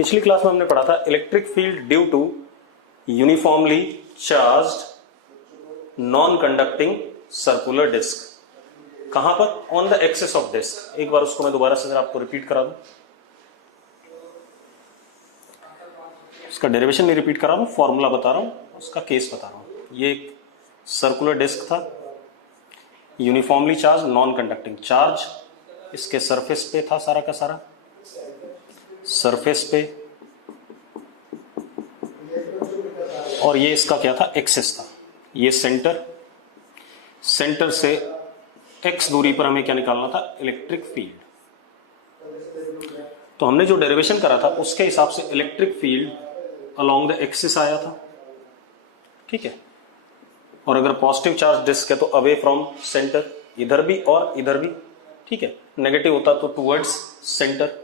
पिछली क्लास में हमने पढ़ा था electric field due to uniformly charged non conducting circular disc. कहां पर? On the axis of disc. एक बार उसको मैं दोबारा से आपको रिपीट करा दूं, उसका डेरिवेशन नहीं रिपीट करा रहा हूं, फॉर्मूला बता रहा हूं, उसका केस बता रहा हूं। ये एक सर्कुलर डिस्क था, uniformly charge non conducting, charge इसके सरफेस पे था, सारा का सारा सरफेस पे, और ये इसका क्या था? एक्सिस था। ये सेंटर, सेंटर से x दूरी पर हमें क्या निकालना था? Electric field. तो हमने जो डेरिवेशन करा था उसके हिसाब से electric field along the axis आया था, ठीक है। और अगर पॉजिटिव चार्ज डिस्क है तो अवे फ्रॉम सेंटर, इधर भी और इधर भी, ठीक है। नेगेटिव होता तो टुवर्ड्स सेंटर,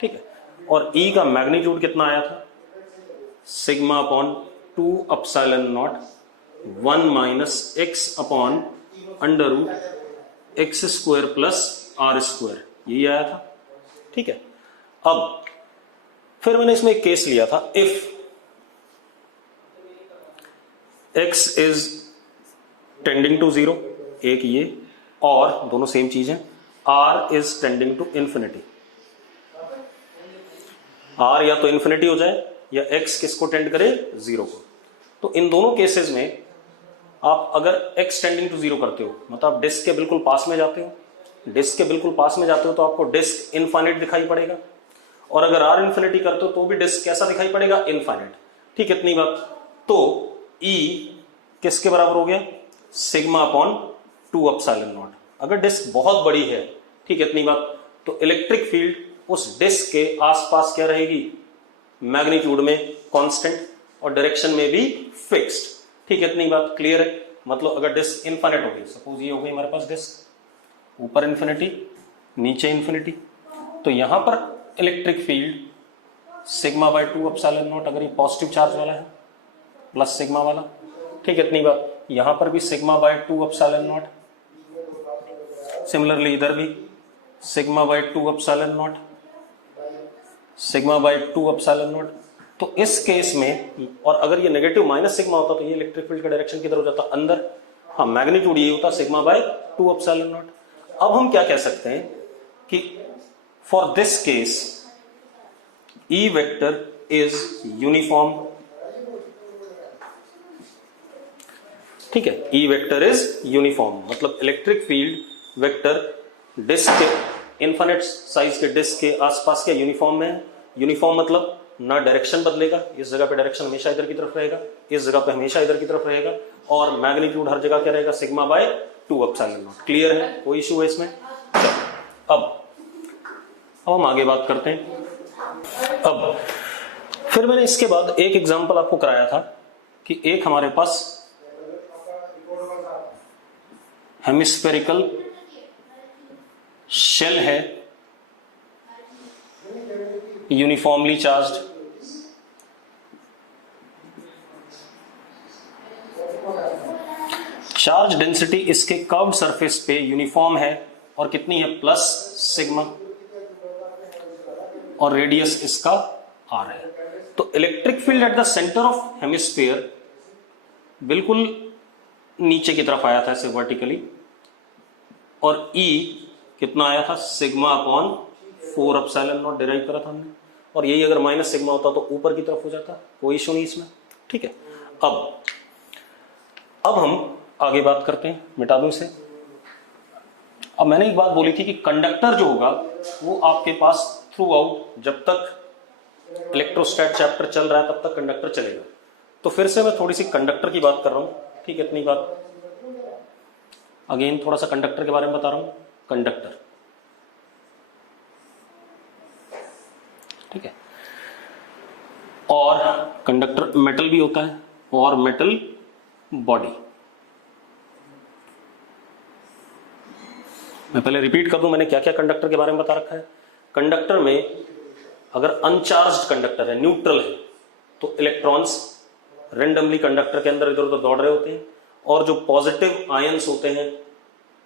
ठीक है। और E का मैग्नीट्यूड कितना आया था? Sigma upon 2 epsilon naught 1 minus x upon under root x square plus r square, यही आया था, ठीक है। अब फिर मैंने इसमें एक केस लिया था, if x is tending to 0, एक ये, और दोनों सेम चीज है, r is tending to infinity. r या तो इंफिनिटी हो जाए या x किसको टेंड करे? 0 को। तो इन दोनों केसेस में आप अगर x टेंडिंग टू 0 करते हो, मतलब आप डिस्क के बिल्कुल पास में जाते हो, डिस्क के बिल्कुल पास में जाते हो तो आपको डिस्क इनफाइनाइट दिखाई पड़ेगा, और अगर r इंफिनिटी करते हो तो भी डिस्क कैसा दिखाई पड़ेगा? इनफाइनाइट, ठीक है। इतनी बात। तो E किसके बराबर हो गया? Sigma upon 2 epsilon not. अगर डिस्क बहुत बड़ी है, ठीक है, इतनी बात, तो इलेक्ट्रिक फील्ड उस डिस्क के आसपास क्या रहेगी? मैग्नीट्यूड में कांस्टेंट और डायरेक्शन में भी फिक्स्ड, ठीक है। इतनी बात क्लियर है। मतलब अगर डिस्क इनफाइनाइट होगी, सपोज ये हो गई हमारे पास डिस्क, ऊपर इन्फिनिटी नीचे इन्फिनिटी, तो यहां पर electric field sigma bye 2 epsilon not, अगर ये पॉजिटिव चार्ज वाला है, प्लस सिग्मा वाला, ठीक है। इतनी बात। यहां पर भी sigma bye 2 epsilon not, similarly इधर भी sigma bye 2 epsilon not, sigma bye 2 epsilon not. तो इस केस में, और अगर ये नेगेटिव माइनस सिग्मा होता तो ये इलेक्ट्रिक फील्ड का डायरेक्शन किधर हो जाता? अंदर। हाँ, मैग्नीट्यूड ये होता सिग्मा बाय 2 अपसाइलन नॉट। अब हम क्या कह सकते हैं कि for this case E vector is uniform, ठीक है। E वेक्टर इज यूनिफॉर्म, मतलब इलेक्ट्रिक फील्ड वेक्टर डिस्क के, इनफिनिट साइज के डिस्क के आसपास के यूनिफॉर्म में है। यूनिफॉर्म मतलब ना डायरेक्शन बदलेगा, इस जगह पे डायरेक्शन हमेशा इधर की तरफ रहेगा, इस जगह पे हमेशा इधर की तरफ रहेगा, और मैग्नीट्यूड हर जगह क्या रहेगा? Sigma bye 2 epsilon not. Clear है? कोई इशू है इसमें? अब हम आगे बात करते हैं। अब फिर मैंने इसके बाद एक एग्जांपल आपको कराया था कि एक हमारे पास हेमिस्फेरिकल शेल है, यूनिफॉर्मली चार्ज्ड, चार्ज डेंसिटी इसके कर्व्ड सरफेस पे यूनिफॉर्म है, और कितनी है? प्लस सिग्मा, और रेडियस इसका r है। तो electric field at the centre of hemisphere बिल्कुल नीचे की तरफ आया था, ऐसे वर्टिकली, और E कितना आया था? Sigma upon 4 epsilon not derive करा था हमने, और यही अगर माइनस सिग्मा होता तो ऊपर की तरफ हो जाता, कोई इशू नहीं इसमें, ठीक है। अब हम आगे बात करते हैं, मिटा दूं इसे। अब मैंने एक बात बोली थी कि कंडक्टर जो होगा वो आपके पास थ्रू आउट, जब तक इलेक्ट्रोस्टैट चैप्टर चल रहा है तब तक कंडक्टर चलेगा। तो फिर से मैं थोड़ी सी कंडक्टर की बात कर रहा हूं, ठीक है। इतनी बात, अगेन थोड़ा सा कंडक्टर के बारे में बता रहा हूं। कंडक्टर, ठीक है, और कंडक्टर मेटल भी होता है, और मेटल बॉडी। मैं पहले रिपीट कर दूं मैंने क्या क्या कंडक्टर के बारे में बता रखा है। कंडक्टर में अगर अनचार्ज्ड कंडक्टर है, न्यूट्रल है, तो इलेक्ट्रॉन्स रेंडमली कंडक्टर के अंदर इधर उधर दौड़ रहे होते हैं, और जो पॉजिटिव आयंस होते हैं,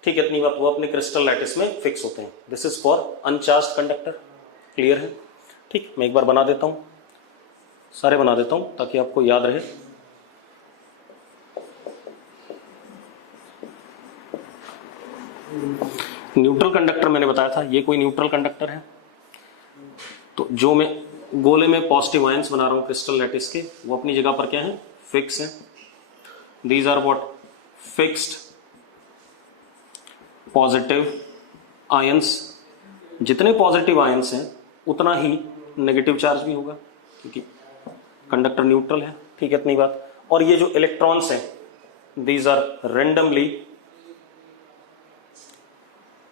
ठीक है, इतनी बात, वो अपने क्रिस्टल लैटिस में फिक्स होते हैं। This is for uncharged conductor. Clear है? ठीक, मैं एक बार बना देता हूं। सारे बना देता हूं ताकि आपको याद रहे। न्यूट्रल कंडक्टर मैंने बताया था, ये कोई न्यूट्रल कंडक्टर है। तो जो मैं गोले में पॉजिटिव आयंस बना रहा हूं क्रिस्टल लैटिस के, वो अपनी जगह पर क्या है, फिक्स है। These are what, fixed positive ions. जितने पॉजिटिव आयंस हैं उतना ही नेगेटिव चार्ज भी होगा, क्योंकि कंडक्टर न्यूट्रल है। ठीक है, इतनी बात। और ये जो इलेक्ट्रॉन्स हैं, these are randomly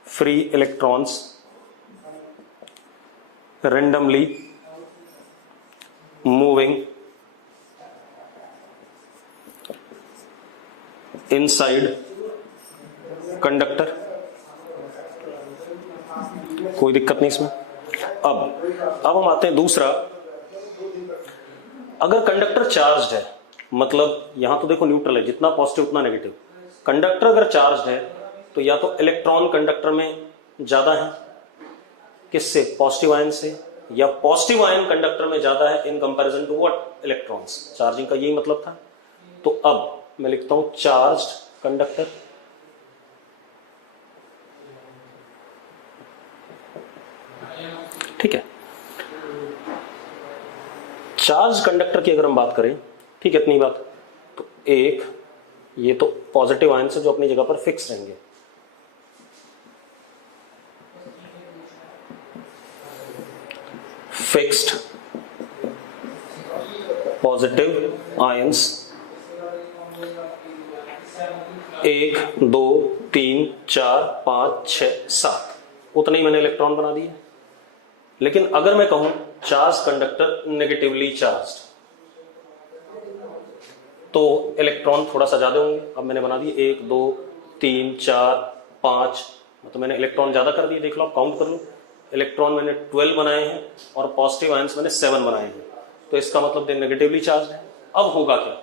free electrons, randomly moving inside conductor। कोई दिक्कत नहीं इसमें। अब हम आते हैं दूसरा, अगर कंडक्टर चार्ज्ड है, मतलब यहां तो देखो न्यूट्रल है, जितना पॉजिटिव उतना नेगेटिव। कंडक्टर अगर चार्ज्ड है तो या तो इलेक्ट्रॉन कंडक्टर में ज्यादा है, किससे, पॉजिटिव आयन से, या पॉजिटिव आयन कंडक्टर में ज्यादा है in comparison to what, electrons. Charging का यही मतलब था। तो अब मैं लिखता हूं चार्ज्ड कंडक्टर। ठीक है, चार्ज कंडक्टर की अगर हम बात करें, ठीक है, इतनी बात। तो एक ये तो पॉजिटिव आयन से जो अपनी जगह पर फिक्स रहेंगे, फिक्स्ड पॉजिटिव आयंस, 1 2 3 4 5 6 7, उतने ही मैंने इलेक्ट्रॉन बना दिए। लेकिन अगर मैं कहूं चार्ज कंडक्टर नेगेटिवली चार्ज्ड, तो इलेक्ट्रॉन थोड़ा सा ज्यादा होंगे। अब मैंने बना दिए 1 2 3 4 5, मतलब मैंने इलेक्ट्रॉन ज्यादा कर दिए। देख लो, आप काउंट कर लो, इलेक्ट्रॉन मैंने 12 बनाए हैं और पॉजिटिव आयंस मैंने 7 बनाए हैं। तो इसका मतलब नेगेटिवली चार्ज है। अब होगा क्या,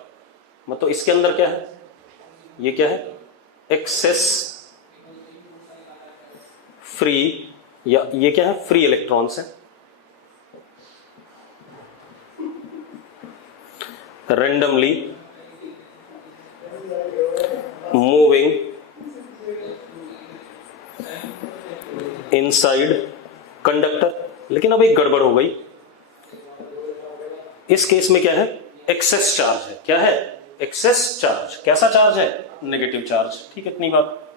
मतलब इसके अंदर क्या है, ये क्या है, एक्सेस फ्री, या ये क्या है, फ्री इलेक्ट्रॉन्स है। Randomly moving inside conductor. लेकिन अब एक गड़बड़ हो गई, इस केस में क्या है, एक्सेस चार्ज है। क्या है, एक्सेस चार्ज। कैसा चार्ज है, नेगेटिव चार्ज। ठीक है, इतनी बात।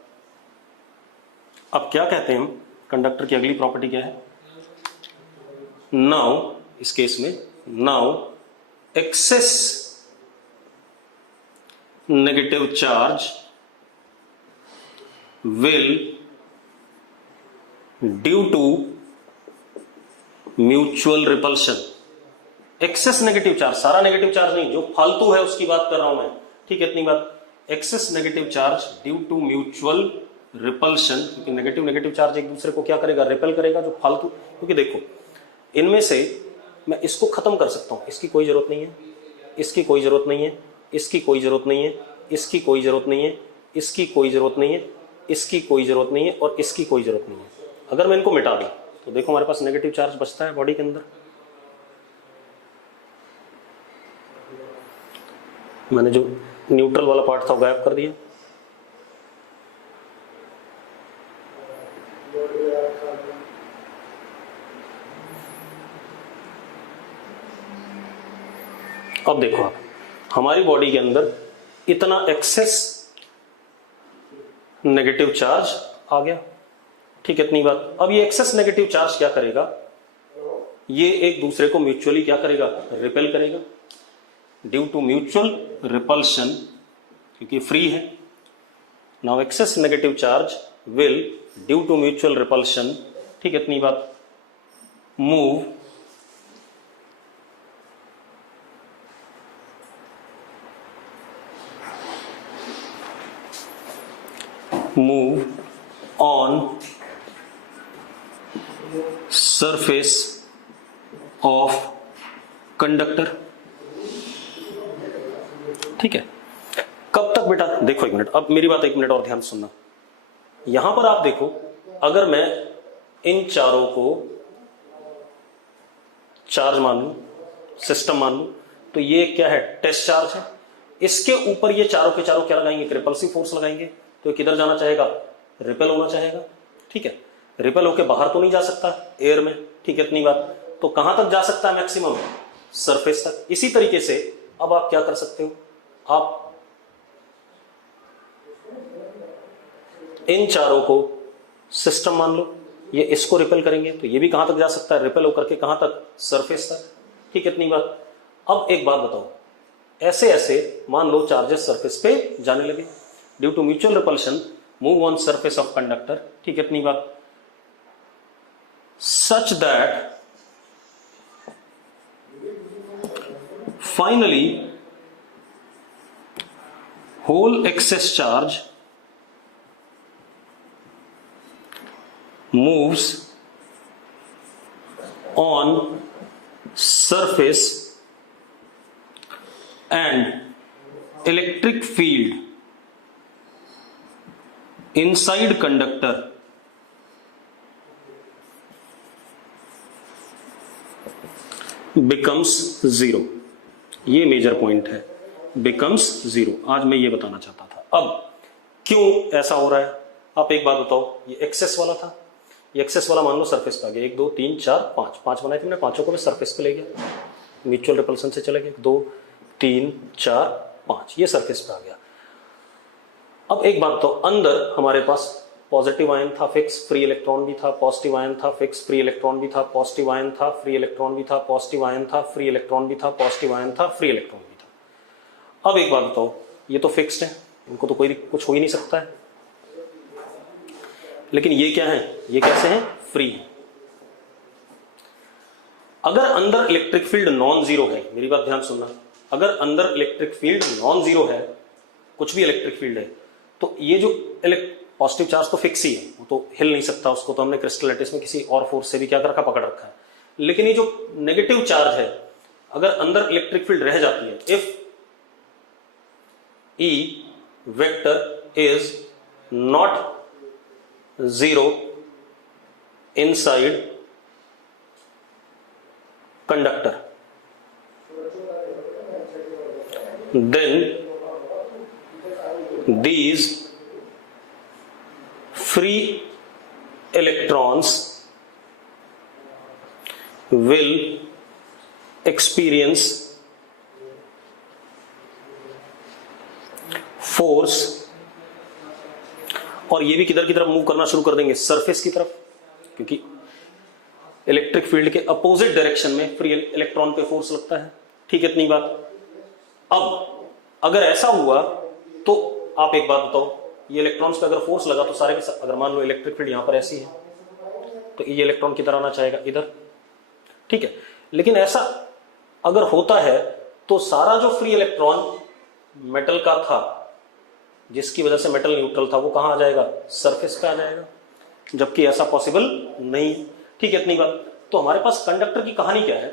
अब क्या कहते हैं हम, कंडक्टर की अगली प्रॉपर्टी क्या है, नाउ, इस केस में now excess negative charge will due to mutual repulsion. Excess negative charge, सारा नेगेटिव चार्ज नहीं, जो फालतू है उसकी बात कर रहा हूं मैं। ठीक है, इतनी बात। Excess negative charge due to mutual repulsion, क्योंकि नेगेटिव नेगेटिव चार्ज एक दूसरे को क्या करेगा, रिपेल करेगा, जो फालतू। क्योंकि देखो, इनमें से मैं इसको खत्म कर सकता हूं, इसकी कोई जरूरत नहीं है, इसकी कोई जरूरत नहीं है, इसकी कोई जरूरत नहीं है, इसकी कोई जरूरत नहीं है, इसकी कोई जरूरत नहीं है, इसकी कोई जरूरत नहीं है, और इसकी कोई जरूरत नहीं है। अगर मैं इनको मिटा दूं तो देखो हमारे पास नेगेटिव चार्ज बचता है बॉडी के अंदर। मैंने जो न्यूट्रल वाला पार्ट था वो गायब कर दिया। अब देखो आप, हमारी बॉडी के अंदर इतना एक्सेस नेगेटिव चार्ज आ गया। ठीक है, इतनी बात। अब ये एक्सेस नेगेटिव चार्ज क्या करेगा, ये एक दूसरे को म्यूचुअली क्या करेगा, रिपेल करेगा, ड्यू टू म्यूचुअल रिपल्शन, क्योंकि फ्री है। Now excess negative charge will due to mutual repulsion, ठीक है, इतनी बात, move on surface of conductor। ठीक है, कब तक बेटा, देखो एक मिनट, अब मेरी बात एक मिनट और ध्यान सुनना। यहां पर आप देखो, अगर मैं इन चारों को चार्ज मान लूं, सिस्टम मान लूं, तो ये क्या है, टेस्ट चार्ज है। इसके ऊपर ये चारों के चारों क्या लगाएंगे, रिपल्सिव फोर्स लगाएंगे। तो ये किधर जाना चाहेगा, रिपेल होना चाहेगा। ठीक है, रिपेल होके बाहर तो नहीं जा सकता एयर में, ठीक है, इतनी बात। तो कहां तक जा सकता है मैक्सिमम, सरफेस तक। इसी तरीके से अब आप क्या कर सकते हो, आप इन चारों को सिस्टम मान लो, ये इसको रिपेल करेंगे तो ये भी कहां तक जा सकता है, रिपेल होकर के कहां तक, सरफेस तक। ठीक है, इतनी बात। अब एक बात बताओ, ऐसे ऐसे मान लो चार्जेस सरफेस पे जाने लगे, due to mutual repulsion move on surface of conductor. ठीक है, इतनी बात। Such that finally whole excess charge moves on surface and electric field inside conductor becomes zero। ये मेजर पॉइंट है, बिकम्स जीरो। आज मैं ये बताना चाहता था। अब क्यों ऐसा हो रहा है, आप एक बात बताओ, ये एक्सेस वाला था, ये एक्सेस वाला मान लो सरफेस पे आ गया, 1 2 3 4 5 5 बनाए थे मैंने, पांचों को मैं सरफेस पे ले गया, म्यूचुअल रिपल्सन से चले गए, 2 3 4 5, ये सरफेस पे आ गया। अब एक बात बताओ, अंदर हमारे पास पॉजिटिव आयन था फिक्स, फ्री इलेक्ट्रॉन भी था, पॉजिटिव आयन था फिक्स, फ्री इलेक्ट्रॉन भी था, पॉजिटिव आयन था, फ्री इलेक्ट्रॉन भी था, पॉजिटिव आयन था, फ्री इलेक्ट्रॉन भी था, पॉजिटिव आयन था, फ्री इलेक्ट्रॉन भी था। अब एक बात बताओ, ये तो फिक्स्ड है, इनको तो कोई कुछ हो ही नहीं सकता है, लेकिन ये क्या है, ये कैसे हैं, फ्री है। अगर अंदर इलेक्ट्रिक फील्ड नॉन जीरो है, मेरी बात ध्यान सुनना, अगर अंदर इलेक्ट्रिक फील्ड नॉन जीरो है, कुछ भी इलेक्ट्रिक फील्ड है, तो ये जो पॉजिटिव चार्ज तो फिक्स ही है, वो तो हिल नहीं सकता, उसको तो हमने क्रिस्टल लैटिस में किसी और फोर्स से भी क्या कर रखा, पकड़ रखा है। लेकिन ये जो नेगेटिव चार्ज है, अगर अंदर इलेक्ट्रिक फील्ड रह जाती है, if E vector is not zero inside conductor, then these free electrons will experience force, और ये भी किधर की तरफ मूव करना शुरू कर देंगे, सरफेस की तरफ, क्योंकि इलेक्ट्रिक फील्ड के अपोजिट डायरेक्शन में फ्री इलेक्ट्रॉन पे फोर्स लगता है। ठीक है, इतनी बात। अब अगर ऐसा हुआ तो आप एक बात बताओ, ये इलेक्ट्रॉन्स पे अगर फोर्स लगा तो सारे के सारे, अगर मान लो इलेक्ट्रिक फील्ड यहां पर ऐसी है, तो ये इलेक्ट्रॉन किधर आना चाहेगा, इधर। ठीक है, लेकिन ऐसा अगर होता है तो सारा जो फ्री इलेक्ट्रॉन मेटल का था, जिसकी वजह से मेटल न्यूट्रल था, वो कहां आ जाएगा, सरफेस पे आ जाएगा, जबकि ऐसा पॉसिबल नहीं। ठीक है, इतनी बात। तो हमारे पास कंडक्टर की कहानी क्या है,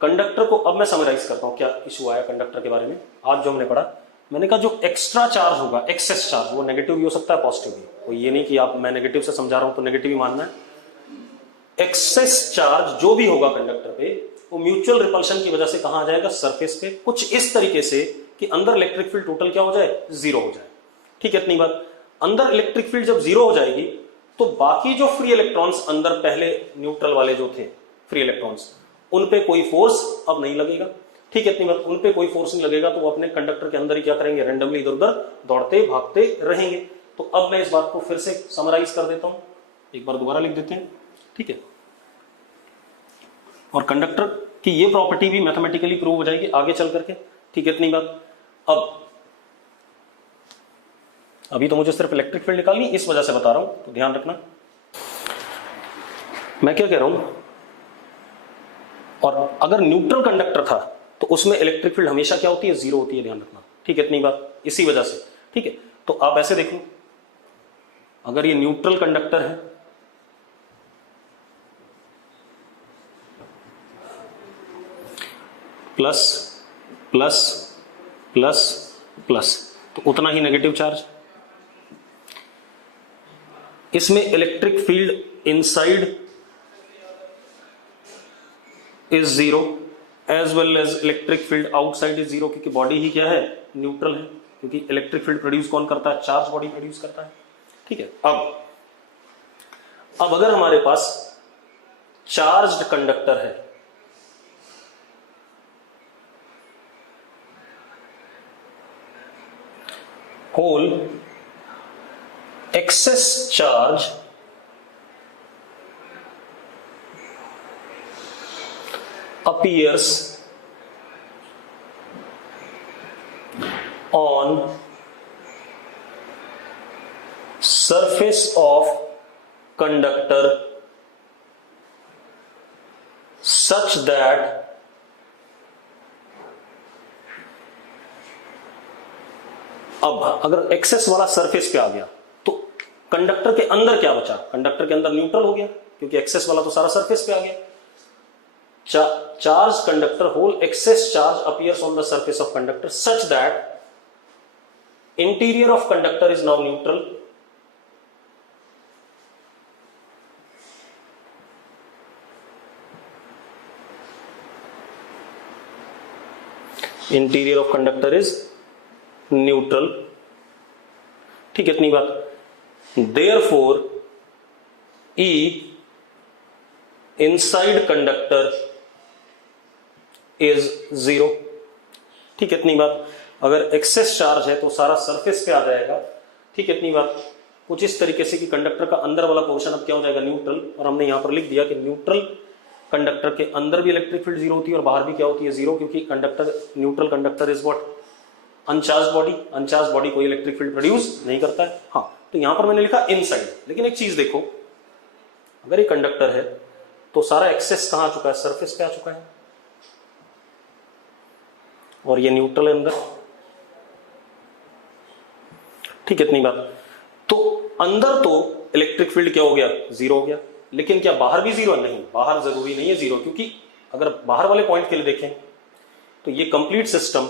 कंडक्टर को अब मैं समराइज करता हूं, क्या इशू आया कंडक्टर के बारे में। आज जो हमने पढ़ा, मैंने कहा जो एक्स्ट्रा चार्ज होगा, एक्सेस चार्ज, वो नेगेटिव भी हो सकता है, पॉजिटिव भी। तो ये नहीं कि आप, मैं नेगेटिव से समझा रहा हूं तो नेगेटिव ही मानना है। एक्सेस चार्ज जो भी होगा कंडक्टर पे, वो म्यूचुअल रिपल्शन की वजह से कहां आ जाएगा, सरफेस पे, कुछ इस तरीके से कि अंदर इलेक्ट्रिक फील्ड टोटल क्या हो जाए, जीरो हो जाए। ठीक है, इतनी बात। अंदर इलेक्ट्रिक फील्ड जब जीरो हो जाएगी तो बाकी जो फ्री इलेक्ट्रॉन्स अंदर पहले न्यूट्रल वाले जो थे फ्री इलेक्ट्रॉन्स, उन पे कोई फोर्स अब नहीं लगेगा। ठीक है, इतनी बात। उन पे कोई फोर्स नहीं लगेगा तो वो अपने कंडक्टर के अंदर ही क्या करेंगे, रैंडमली इधर उधर दौड़ते भागते रहेंगे। तो अब मैं इस बात को फिर से समराइज कर देता हूं, एक बार दोबारा लिख देते हैं। ठीक है, और कंडक्टर की ये प्रॉपर्टी भी मैथमेटिकली प्रूव हो जाएगी आगे चल करके। ठीक है, इतनी बात। अब अभी तो मुझे सिर्फ इलेक्ट्रिक फील्ड निकालनी, इस वजह से बता रहा हूं, तो ध्यान रखना मैं क्या कह रहा हूं। और अगर न्यूट्रल कंडक्टर था तो उसमें इलेक्ट्रिक फील्ड हमेशा क्या होती है, जीरो होती है, ध्यान रखना। ठीक है, इतनी बात, इसी वजह से। ठीक है, तो आप ऐसे देखो, अगर ये न्यूट्रल कंडक्टर है, प्लस प्लस प्लस प्लस, तो उतना ही नेगेटिव चार्ज। इसमें electric field inside is zero, as well as electric field outside is zero, क्योंकि बॉडी ही क्या है, न्यूट्रल है, क्योंकि इलेक्ट्रिक फील्ड प्रोड्यूस कौन करता है, चार्ज बॉडी प्रोड्यूस करता है। ठीक है, अब अगर हमारे पास चार्ज्ड कंडक्टर है, whole excess charge appears on surface of conductor such that अब अगर एक्सेस वाला सरफेस पे आ गया तो कंडक्टर के अंदर क्या बचा, कंडक्टर के अंदर न्यूट्रल हो गया, क्योंकि एक्सेस वाला तो सारा सरफेस पे आ गया। Charge conductor whole excess charge appears on the surface of conductor such that interior of conductor is now neutral, interior of conductor is neutral। ठीक है, इतनी बात। therefore E inside conductor is zero. ठीक है, इतनी बात। अगर एक्सेस चार्ज है तो सारा सरफेस पे आ जाएगा। ठीक है, इतनी बात। कुछ इस तरीके से कि कंडक्टर का अंदर वाला पोर्शन अब क्या हो जाएगा, न्यूट्रल। और हमने यहां पर लिख दिया कि न्यूट्रल कंडक्टर के अंदर भी इलेक्ट्रिक फील्ड जीरो होती है और बाहर भी क्या होती है, जीरो, क्योंकि conductor, neutral conductor is what, uncharged body. Uncharged body कोई इलेक्ट्रिक फील्ड प्रोड्यूस नहीं करता है। हाँ, तो यहां पर मैंने लिखा इनसाइड। लेकिन एक चीज देखो, अगर ये कंडक्टर है तो सारा एक्सेस कहां आ चुका है, सरफेस पे आ चुका है, और ये न्यूट्रल है अंदर। ठीक है, इतनी बात। तो अंदर तो इलेक्ट्रिक फील्ड क्या हो गया, जीरो हो गया। लेकिन क्या बाहर भी जीरो है, नहीं, बाहर जरूरी नहीं है जीरो, क्योंकि अगर बाहर वाले पॉइंट के लिए देखें तो ये complete system,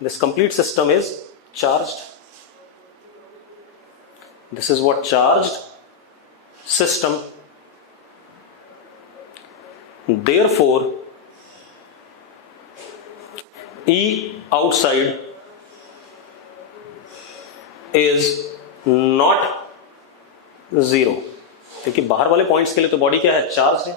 this complete system is charged, this is what charged system. Therefore E outside is not zero, क्योंकि बाहर वाले पॉइंट्स के लिए तो बॉडी क्या है, चार्ज है।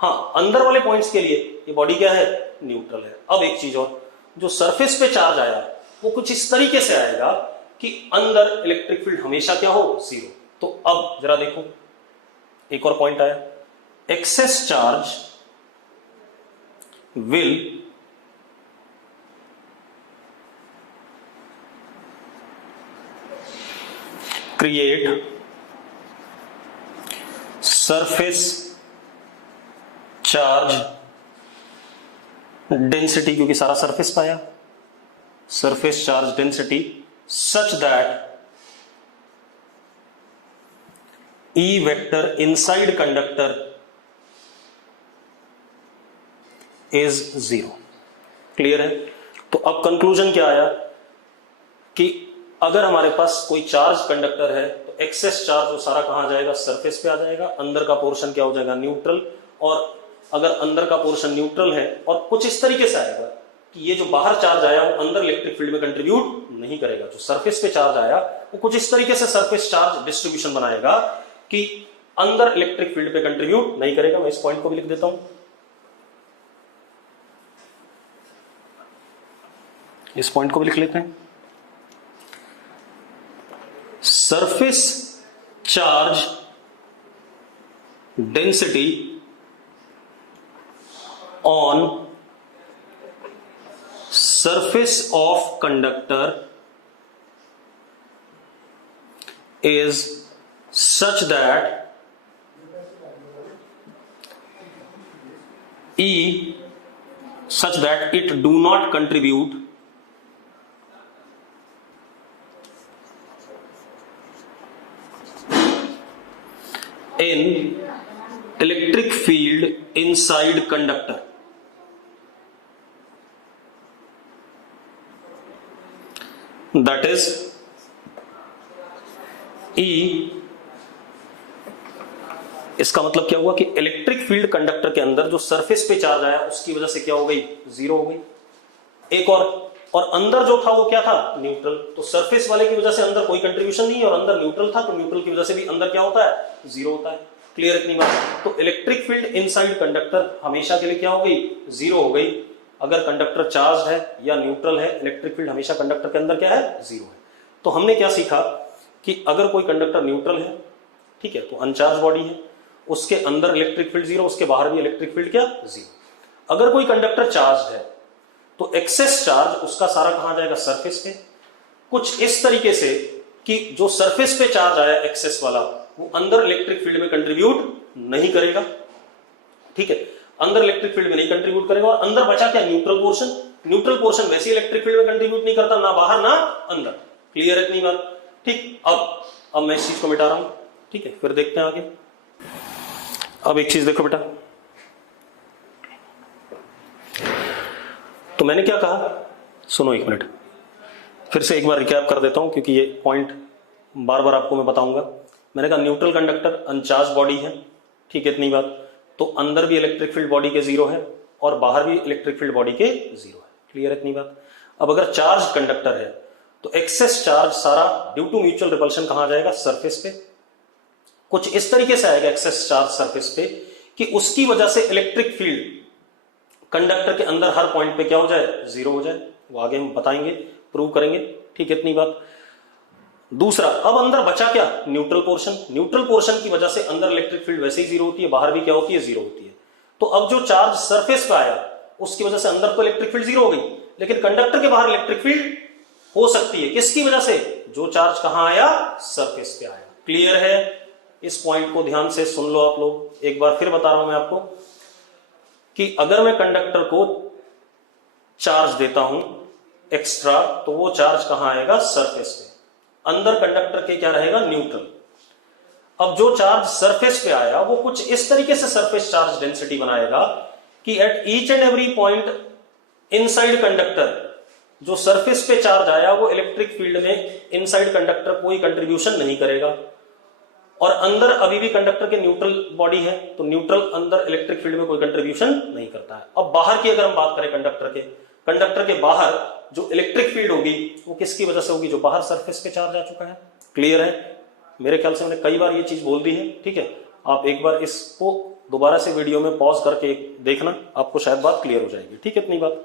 हाँ, अंदर वाले पॉइंट्स के लिए ये बॉडी क्या है, न्यूट्रल है। अब एक चीज और, जो सरफेस पे चार्ज आया वो कुछ इस तरीके से आएगा कि अंदर इलेक्ट्रिक फील्ड हमेशा क्या हो, जीरो। तो अब जरा देखो, एक और पॉइंट आया, excess charge will create surface charge density, क्योंकि सारा सरफेस पाया, surface charge density such that E vector inside conductor is zero। Clear है? तो अब कंक्लूजन क्या आया कि अगर हमारे पास कोई चार्ज कंडक्टर है तो एक्सेस चार्ज वो सारा कहां जाएगा, सरफेस पे आ जाएगा। अंदर का पोर्शन क्या हो जाएगा, न्यूट्रल। और अगर अंदर का पोर्शन न्यूट्रल है और कुछ इस तरीके से आएगा कि ये जो बाहर चार्ज आया वो अंदर इलेक्ट्रिक फील्ड में कंट्रीब्यूट नहीं करेगा। जो सरफेस पे चार्ज आया वो कुछ इस तरीके से सरफेस चार्ज डिस्ट्रीब्यूशन बनाएगा कि अंदर इलेक्ट्रिक फील्ड पे कंट्रीब्यूट नहीं करेगा। मैं इस पॉइंट को भी लिख देता हूं, इस पॉइंट को भी लिख लेते हैं। Surface charge density on surface of conductor is such that it do not contribute in electric field inside conductor. That is, E इसका मतलब क्या हुआ कि इलेक्ट्रिक फील्ड कंडक्टर के अंदर जो सरफेस पे चार्ज आया उसकी वजह से क्या हो गई, जीरो हो गई। एक और अंदर जो था वो क्या था, न्यूट्रल। तो सरफेस वाले की वजह से अंदर कोई कंट्रीब्यूशन नहीं है और अंदर न्यूट्रल था, तो न्यूट्रल की वजह से भी अंदर क्या होता है, जीरो होता है। क्लियर इतनी बात। तो इलेक्ट्रिक फील्ड इनसाइड कंडक्टर हमेशा के लिए क्या हो गई, जीरो हो गई। अगर कंडक्टर चार्ज है या न्यूट्रल है, इलेक्ट्रिक फील्ड हमेशा कंडक्टर के अंदर क्या है, जीरो है। तो हमने क्या सीखा कि अगर कोई कंडक्टर न्यूट्रल है, ठीक है, तो अनचार्ज बॉडी है, उसके अंदर इलेक्ट्रिक फील्ड जीरो, उसके बाहर भी इलेक्ट्रिक फील्ड क्या, जीरो। अगर कोई कंडक्टर चार्ज है तो एक्सेस चार्ज उसका सारा कहां जाएगा, सरफेस पे। कुछ इस तरीके से कि जो सरफेस पे चार्ज आया एक्सेस वाला वो अंदर इलेक्ट्रिक फील्ड में कंट्रीब्यूट नहीं करेगा, ठीक है, अंदर इलेक्ट्रिक फील्ड में नहीं कंट्रीब्यूट करेगा। और अंदर बचा क्या, न्यूट्रल पोर्शन। न्यूट्रल पोर्शन वैसे इलेक्ट्रिक फील्ड में कंट्रीब्यूट नहीं करता, ना बाहर ना अंदर। क्लियर है इतनी बात, ठीक। अब मैं इस चीज को मिटा रहा हूं, ठीक है, फिर देखते हैं आगे। अब एक चीज देखो बेटा, तो मैंने क्या कहा, सुनो एक मिनट, फिर से एक बार रिकैप कर देता हूं क्योंकि ये पॉइंट बार बार आपको मैं बताऊंगा। मैंने कहा न्यूट्रल कंडक्टर अनचार्ज बॉडी है, ठीक है इतनी बात। तो अंदर भी इलेक्ट्रिक फील्ड बॉडी के जीरो है और बाहर भी इलेक्ट्रिक फील्ड बॉडी के जीरो है। क्लियर इतनी बात। अब अगर चार्ज कंडक्टर है तो एक्सेस चार्ज सारा ड्यू टू म्यूचुअल रिपल्शन कहां जाएगा, सरफेस पे। कुछ इस तरीके से आएगा एक्सेस चार्ज सरफेस पे कि उसकी वजह से इलेक्ट्रिक फील्ड कंडक्टर के अंदर हर पॉइंट पे क्या हो जाए, जीरो हो जाए। वो आगे हम बताएंगे, प्रूव करेंगे, ठीक है इतनी बात। दूसरा, अब अंदर बचा क्या, न्यूट्रल पोर्शन। न्यूट्रल पोर्शन की वजह से अंदर इलेक्ट्रिक फील्ड वैसे ही जीरो होती है, बाहर भी क्या होती है, जीरो होती है। तो अब जो चार्ज सरफेस पे आया उसकी वजह से अंदर तो इलेक्ट्रिक फील्ड जीरो हो गई, लेकिन कंडक्टर के बाहर इलेक्ट्रिक फील्ड हो सकती है। किसकी वजह से, जो चार्ज कहां आया, सरफेस पे आया। क्लियर है। इस पॉइंट को ध्यान से सुन लो आप लोग। एक बार फिर बता रहा हूं मैं आपको कि अगर मैं कंडक्टर को चार्ज देता हूं एक्स्ट्रा, तो वो चार्ज कहां आएगा, सरफेस पे। अंदर कंडक्टर के क्या रहेगा, न्यूट्रल। अब जो चार्ज सरफेस पे आया वो कुछ इस तरीके से सरफेस चार्ज डेंसिटी बनाएगा कि at each and every point inside conductor, जो सरफेस पे चार्ज आया वो इलेक्ट्रिक फील्ड में इनसाइड कंडक्टर कोई कंट्रीब्यूशन नहीं करेगा। और अंदर अभी भी कंडक्टर के न्यूट्रल बॉडी है, तो न्यूट्रल अंदर इलेक्ट्रिक फील्ड में कोई कंट्रीब्यूशन नहीं करता है। अब बाहर की अगर हम बात करें कंडक्टर के बाहर जो इलेक्ट्रिक फील्ड होगी वो किसकी वजह से होगी, जो बाहर सरफेस पे चार्ज आ चुका है। क्लियर है। मेरे ख्याल से मैंने कई बार ये चीज बोल दी है, ठीक है। आप एक बार इसको दोबारा से वीडियो में पॉज करके देखना, आपको शायद बात क्लियर हो जाएगी, ठीक है इतनी बात।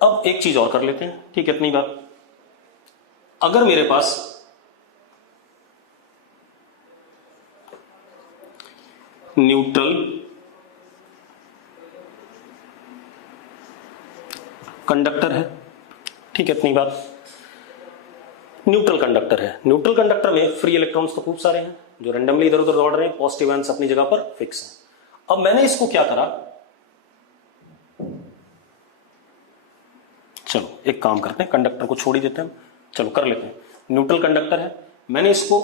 अब एक चीज और कर लेते हैं, ठीक है इतनी बात। अगर मेरे पास न्यूट्रल कंडक्टर है, ठीक है इतनी बात। न्यूट्रल कंडक्टर है, न्यूट्रल कंडक्टर में फ्री इलेक्ट्रॉन्स तो खूब सारे हैं जो रेंडमली इधर उधर दौड़ रहे हैं, पॉजिटिव आयंस अपनी जगह पर फिक्स है। अब मैंने इसको क्या करा, चलो एक काम करते हैं, कंडक्टर को छोड़ ही देते हैं, चलो कर लेते हैं। न्यूट्रल कंडक्टर है, मैंने इसको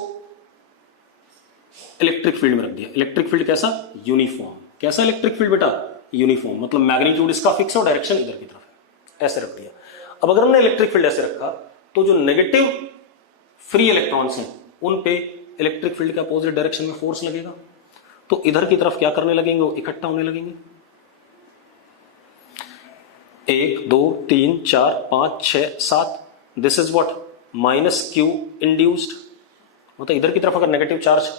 इलेक्ट्रिक फील्ड में रख दिया। इलेक्ट्रिक फील्ड कैसा, यूनिफॉर्म। कैसा इलेक्ट्रिक फील्ड बेटा, यूनिफॉर्म, मतलब मैग्नीट्यूड इसका फिक्स है और डायरेक्शन इधर की तरफ है, ऐसे रख दिया। अब अगर हमने इलेक्ट्रिक फील्ड ऐसे रखा तो जो नेगेटिव फ्री इलेक्ट्रॉन्स हैं उन पे इलेक्ट्रिक फील्ड के अपोजिट डायरेक्शन में फोर्स लगेगा, तो इधर की तरफ क्या करने लगेंगे, वो इकट्ठा होने लगेंगे। 1 2 3 4 5 6 7, this is what, minus Q induced. मतलब इधर की तरफ अगर नेगेटिव चार्ज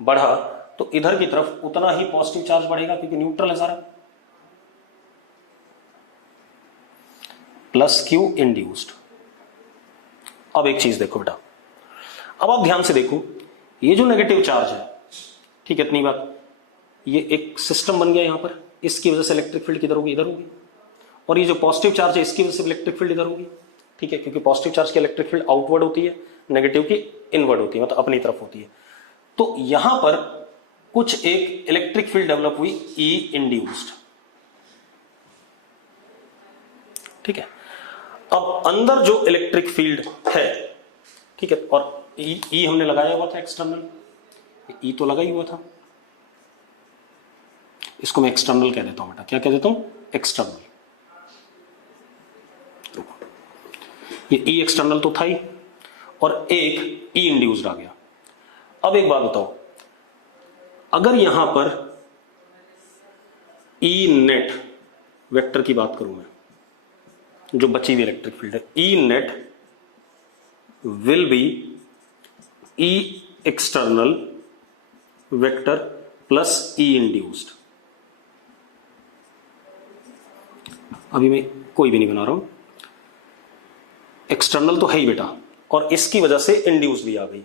बढ़ा तो इधर की तरफ उतना ही पॉजिटिव चार्ज बढ़ेगा, क्योंकि न्यूट्रल है सारा, प्लस क्यू इंड्यूस्ड। अब एक चीज देखो बेटा, अब आप ध्यान से देखो, ये जो नेगेटिव चार्ज है, ठीक है इतनी बात, ये एक सिस्टम बन गया यहां पर, इसकी वजह से इलेक्ट्रिक फील्ड किधर होगी, इधर होगी। और ये जो पॉजिटिव चार्ज है इसकी वजह से इलेक्ट्रिक फील्ड इधर होगी, ठीक है, क्योंकि पॉजिटिव चार्ज की इलेक्ट्रिक फील्ड आउटवर्ड होती है, नेगेटिव की इनवर्ड होती है, मतलब अपनी तरफ होती है। तो यहां पर कुछ एक इलेक्ट्रिक फील्ड डेवलप हुई, ई इंड्यूस्ड, ठीक है। अब अंदर जो इलेक्ट्रिक फील्ड है, ठीक है, और ई हमने लगाया हुआ था एक्सटर्नल, ई तो लगा ही हुआ था, इसको मैं एक्सटर्नल कह देता हूं बेटा। क्या कह देता हूं, एक्सटर्नल। ये ई एक्सटर्नल तो था ही, और एक ई इंड्यूस्ड आ गया। अब एक बात बताओ, अगर यहां पर ई नेट वेक्टर की बात करूं मैं, जो बची हुई इलेक्ट्रिक फील्ड है, E net will be E external vector plus E induced. अभी मैं कोई भी नहीं बना रहा हूं, एक्सटर्नल तो है ही बेटा, और इसकी वजह से इंड्यूस भी आ गई।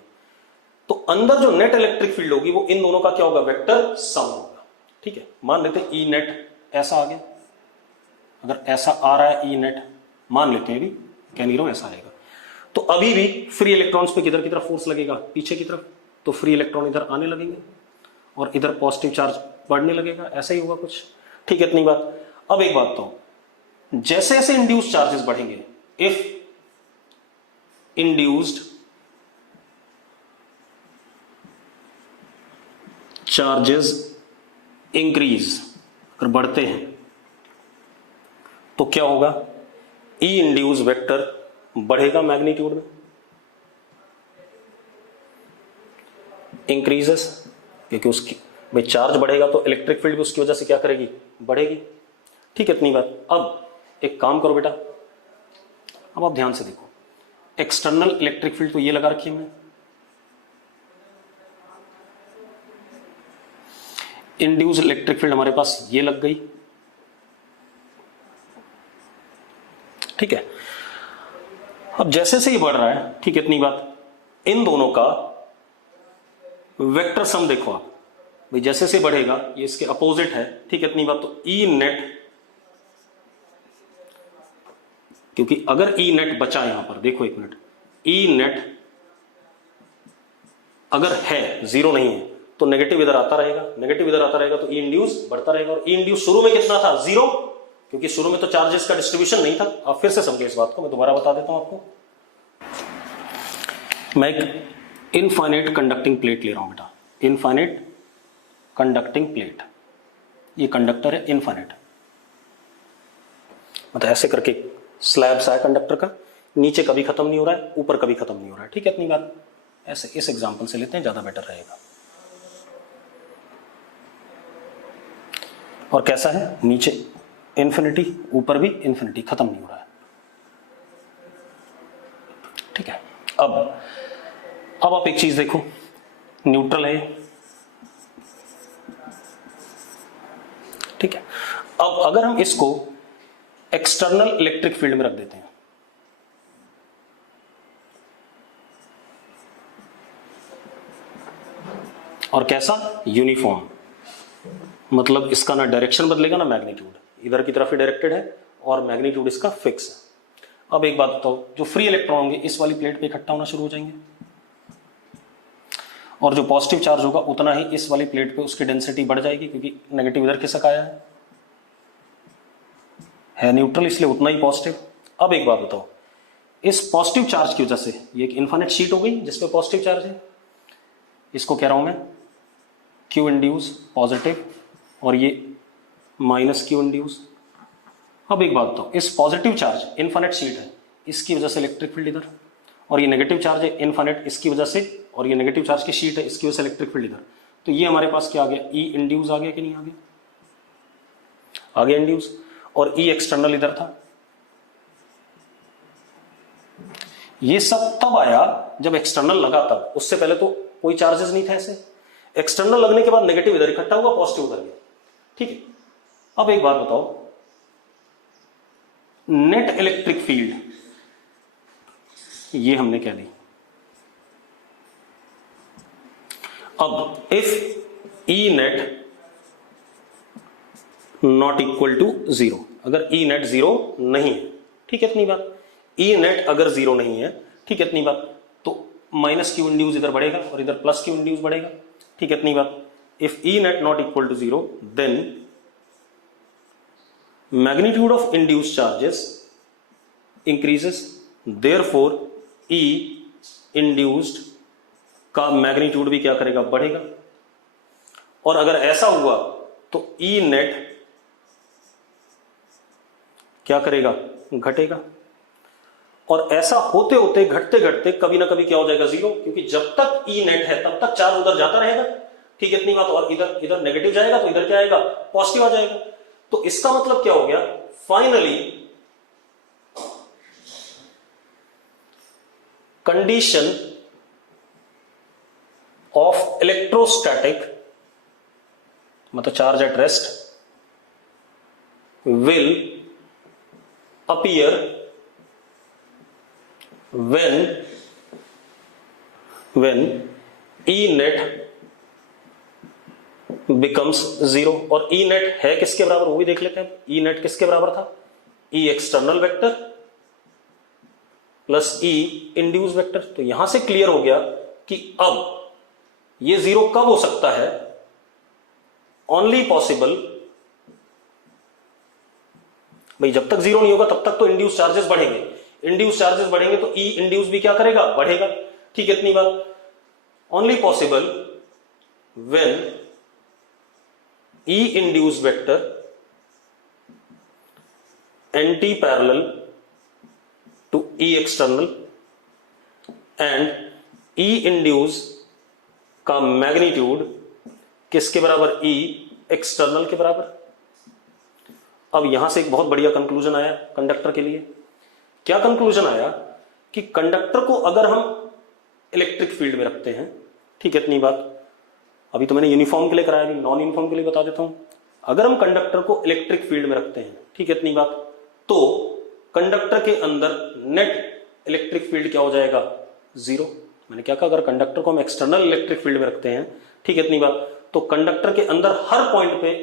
तो अंदर जो नेट इलेक्ट्रिक फील्ड होगी वो इन दोनों का क्या होगा, वेक्टर सम होगा। ठीक है, मान लेते हैं ई नेट ऐसा आ गया, अगर ऐसा आ रहा है ई नेट, मान लेते हैं, भी कह नहीं रहा हूं ऐसा आएगा, तो अभी भी फ्री इलेक्ट्रॉन्स पे किधर की तरफ फोर्स लगेगा, पीछे की तरफ, तो फ्री इलेक्ट्रॉन इधर आने लगेंगे और इधर पॉजिटिव चार्ज बढ़ने लगेगा, ऐसा ही होगा कुछ। ठीक है, इतनी बात। अब एक बात तो, जैसे जैसे इंड्यूस्ड चार्जेस बढ़ेंगे, इफ इंड्यूस्ड चार्जेस इंक्रीज, अगर बढ़ते हैं तो क्या होगा, ई इंड्यूस वेक्टर बढ़ेगा मैग्नीट्यूड में, इंक्रीजेस, क्योंकि उसकी भाई चार्ज बढ़ेगा तो इलेक्ट्रिक फील्ड भी उसकी वजह से क्या करेगी, बढ़ेगी। ठीक है, इतनी बात। अब एक काम करो बेटा, अब आप ध्यान से देखो, एक्सटर्नल इलेक्ट्रिक फील्ड तो ये लगा रखी है हमने, इंड्यूस इलेक्ट्रिक फील्ड हमारे पास ये लग गई। ठीक है, अब जैसे से ये बढ़ रहा है, ठीक है, इतनी बात, इन दोनों का वेक्टर सम देखो आप, भाई जैसे से बढ़ेगा ये इसके अपोजिट है। ठीक है, इतनी बात। तो ई नेट, क्योंकि अगर ई नेट बचा यहां पर, देखो एक मिनट, ई नेट अगर है, जीरो नहीं है, तो नेगेटिव इधर आता रहेगा, नेगेटिव इधर आता रहेगा, तो ई इंड्यूस बढ़ता रहेगा। और ई इंड्यूस शुरू में कितना था, जीरो, क्योंकि शुरू में तो चार्जेस का डिस्ट्रीब्यूशन नहीं था। अब फिर से समझिए इस बात को, मैं दोबारा बता देता हूं आपको। मैं एक इनफाइनाइट कंडक्टिंग प्लेट ले रहा हूं बेटा, इनफाइनाइट कंडक्टिंग प्लेट, ये कंडक्टर है इनफाइनाइट, मतलब ऐसे करके स्लैब सा है कंडक्टर का, नीचे कभी खत्म नहीं हो रहा है, ऊपर कभी खत्म नहीं हो रहा है। ठीक है, इतनी बात। ऐसे इस एग्जांपल से लेते हैं, ज्यादा बेटर रहेगा। और कैसा है, नीचे इन्फिनिटी, ऊपर भी इन्फिनिटी, खत्म नहीं हो रहा है। ठीक है, अब आप एक चीज देखो, न्यूट्रल है, ठीक है। अब अगर हम इसको एक्सटर्नल इलेक्ट्रिक फील्ड में रख देते हैं, और कैसा, यूनिफॉर्म, मतलब इसका ना डायरेक्शन बदलेगा ना मैग्नीट्यूड, इधर की तरफ ही डायरेक्टेड है और मैग्नीट्यूड इसका फिक्स है। अब एक बात बताओ, जो फ्री इलेक्ट्रॉन होंगे इस वाली प्लेट पे इकट्ठा होना शुरू हो जाएंगे, और जो पॉजिटिव चार्ज होगा उतना ही इस वाली प्लेट पे उसकी डेंसिटी बढ़ जाएगी, क्योंकि नेगेटिव इधर खिसक आया है न्यूट्रल, इसलिए उतना ही पॉजिटिव। अब एक बात बताओ, इस पॉजिटिव चार्ज की वजह से ये एक इनफाइनाइट शीट हो गई जिसपे पॉजिटिव चार्ज है, इसको कह रहा हूं मैं क्यू इंड्यूस पॉजिटिव, और ये माइनस क्यू इंड्यूस। अब एक बात बताओ, इस पॉजिटिव चार्ज इनफाइनाइट शीट है, इसकी वजह से इलेक्ट्रिक फील्ड इधर, और ये नेगेटिव चार्ज है इनफाइनाइट, इसकी वजह से, और ये नेगेटिव चार्ज की शीट है, इसकी वजह से इलेक्ट्रिक फील्ड इधर। तो ये हमारे पास क्या आ गया, ई इंड्यूस आ गया कि नहीं आ गया, आ गया इंड्यूस, और ई एक्सटर्नल इधर था। ये सब तब आया जब एक्सटर्नल लगा, तब, उससे पहले तो कोई चार्जेस नहीं थे ऐसे। एक्सटर्नल लगने के बाद नेगेटिव इधर इकट्ठा हुआ, पॉजिटिव उधर गया। ठीक है, अब एक बात बताओ, नेट इलेक्ट्रिक फील्ड ये हमने कह दी। अब if E net not equal to zero, अगर ई नेट जीरो नहीं है, ठीक है, इतनी बात, ई नेट अगर जीरो नहीं है, ठीक है, इतनी बात, तो माइनस क्यू इंड्यूस इधर बढ़ेगा और इधर प्लस क्यू इंड्यूस बढ़ेगा। ठीक है, इतनी बात। If E net not equal to zero, then magnitude of induced charges increases, therefore E induced का मैग्नीट्यूड भी क्या करेगा, बढ़ेगा। और अगर ऐसा हुआ तो E net क्या करेगा, घटेगा। और ऐसा होते होते घटते घटते कभी ना कभी क्या हो जाएगा 0, क्योंकि जब तक ई नेट है तब तक चार्ज उधर जाता रहेगा, ठीक है इतनी बात। और इधर इधर नेगेटिव जाएगा तो इधर क्या आएगा, पॉजिटिव आ जाएगा। तो इसका मतलब क्या हो गया, फाइनली कंडीशन ऑफ इलेक्ट्रोस्टैटिक मतलब charge at rest will appear when E net becomes 0। और E net है किसके बराबर वो भी देख लेते हैं। E net किसके बराबर था, E external vector plus E induce vector. तो यहां से क्लियर हो गया कि अब ये 0 कब हो सकता है, ओनली पॉसिबल भाई जब तक 0 नहीं होगा तब तक तो इंड्यूस चार्जेस बढ़ेंगे, इंड्यूस चार्जेस बढ़ेंगे तो ई इंड्यूस भी क्या करेगा, बढ़ेगा, ठीक है इतनी बात। Only possible when E induce vector anti parallel to E external and E induce का मैग्नीट्यूड किसके बराबर, ई एक्सटर्नल के बराबर। अब यहां से एक बहुत बढ़िया कंक्लूजन आया कंडक्टर के लिए। क्या कंक्लूजन आया कि कंडक्टर को अगर हम इलेक्ट्रिक फील्ड में रखते हैं, ठीक है इतनी बात। अभी तो मैंने यूनिफॉर्म के लिए कराया, अभी नॉन यूनिफॉर्म के लिए बता देता हूं। अगर हम कंडक्टर को इलेक्ट्रिक फील्ड में रखते हैं, ठीक है इतनी बात, तो कंडक्टर के अंदर नेट इलेक्ट्रिक फील्ड क्या हो जाएगा, 0। मैंने क्या कहा, अगर कंडक्टर को हम एक्सटर्नल इलेक्ट्रिक फील्ड में रखते हैं, ठीक है इतनी बात, तो कंडक्टर के अंदर हर पॉइंट पे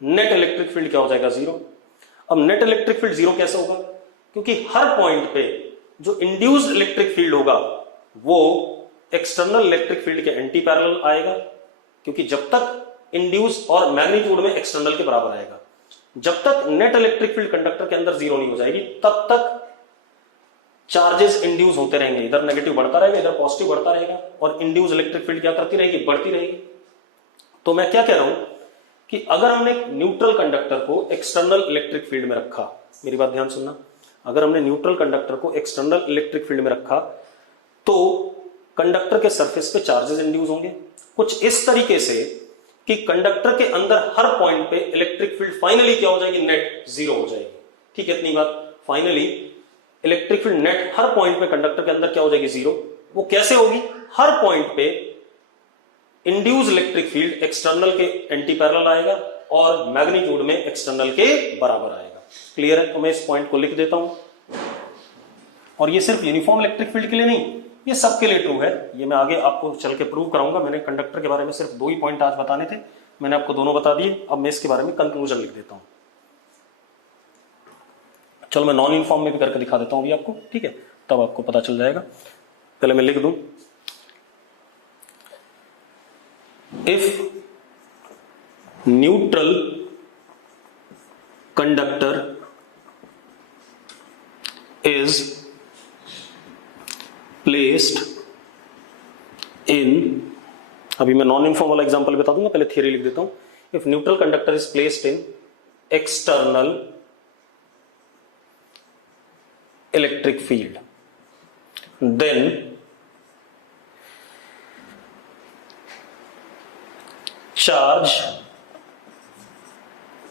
नेट इलेक्ट्रिक फील्ड क्या हो जाएगा, 0। अब नेट इलेक्ट्रिक फील्ड 0 कैसे होगा, क्योंकि हर पॉइंट पे जो इंड्यूस्ड इलेक्ट्रिक फील्ड होगा वो एक्सटर्नल इलेक्ट्रिक फील्ड के एंटी पैरेलल आएगा, क्योंकि जब तक इंड्यूस और मैग्नीट्यूड में एक्सटर्नल के बराबर आएगा, जब तक नेट इलेक्ट्रिक फील्ड कंडक्टर के अंदर 0 नहीं हो जाएगी तब तक चार्जेस इंड्यूस होते रहेंगे, इधर नेगेटिव बढ़ता रहेगा इधर पॉजिटिव बढ़ता रहेगा, और इंड्यूस इलेक्ट्रिक फील्ड क्या करती रहेगी, बढ़ती रहेगी। तो मैं क्या कह रहा हूं कि अगर हमने न्यूट्रल कंडक्टर को एक्सटर्नल इलेक्ट्रिक फील्ड में रखा, मेरी बात ध्यान सुनना, अगर हमने न्यूट्रल कंडक्टर को एक्सटर्नल इलेक्ट्रिक फील्ड में रखा तो कंडक्टर के सरफेस पे चार्जेस इंड्यूस होंगे कुछ इस तरीके से कि कंडक्टर के अंदर हर पॉइंट पे इलेक्ट्रिक फील्ड फाइनली क्या हो जाएगी, नेट 0 हो जाएगी, ठीक है इतनी बात। फाइनली इलेक्ट्रिक फील्ड नेट हर पॉइंट पे कंडक्टर के अंदर क्या हो जाएगी, 0। वो कैसे होगी, हर पॉइंट पे इंड्यूस इलेक्ट्रिक फील्ड एक्सटर्नल के एंटी पैरेलल आएगा और मैग्नीट्यूड में एक्सटर्नल के बराबर आएगा। क्लियर है, तो मैं इस पॉइंट को लिख देता हूं। और ये सिर्फ यूनिफॉर्म इलेक्ट्रिक फील्ड के लिए नहीं, ये सबके लिए ट्रू है। ये मैं आगे आपको चल के प्रूव कराऊंगा। मैंने कंडक्टर के बारे में सिर्फ 2 ही पॉइंट आज बताने थे, मैंने आपको दोनों बता दिए। अब मैं इसके बारे में कंक्लूजन लिख देता हूं। चलो मैं नॉन यूनिफॉर्म में भी करके दिखा देता हूं अभी आपको, ठीक है, तब आपको पता चल जाएगा। पहले मैं लिख दूं, if neutral conductor is placed in, अभी मैं नॉन यूनिफॉर्म वाला एग्जांपल बता दूंगा, पहले थियरी लिख देता हूं। if neutral conductor is placed in external electric field, then charge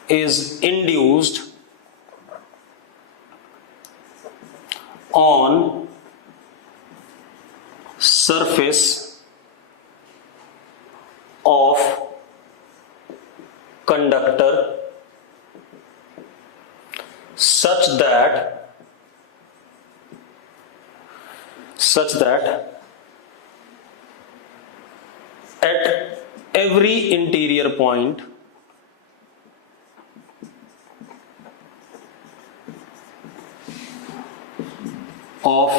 is induced on surface of conductor such that at every interior point of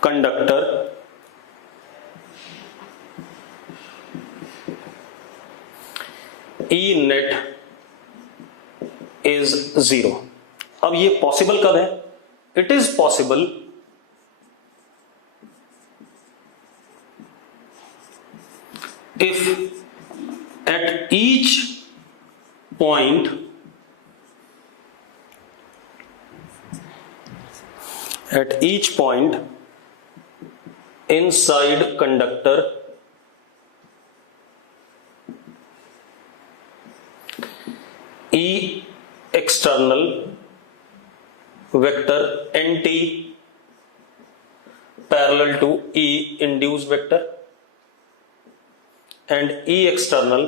conductor E net is 0। अब ये possible कब है, it is possible if at each point at each point inside conductor E external vector nt parallel to E induced vector and E external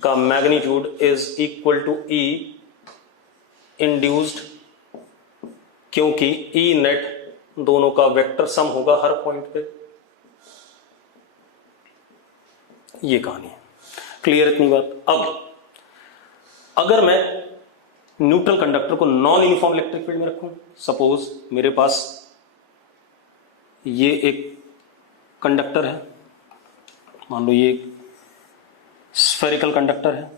का magnitude is equal to E induced, क्योंकि E net दोनों का vector sum होगा हर point पे। ये कहानी है, clear इतनी बात। अब अगर मैं न्यूट्रल कंडक्टर को नॉन यूनिफॉर्म इलेक्ट्रिक फील्ड में रखूं, सपोज मेरे पास ये एक कंडक्टर है, मान लो ये एक स्फेरिकल कंडक्टर है,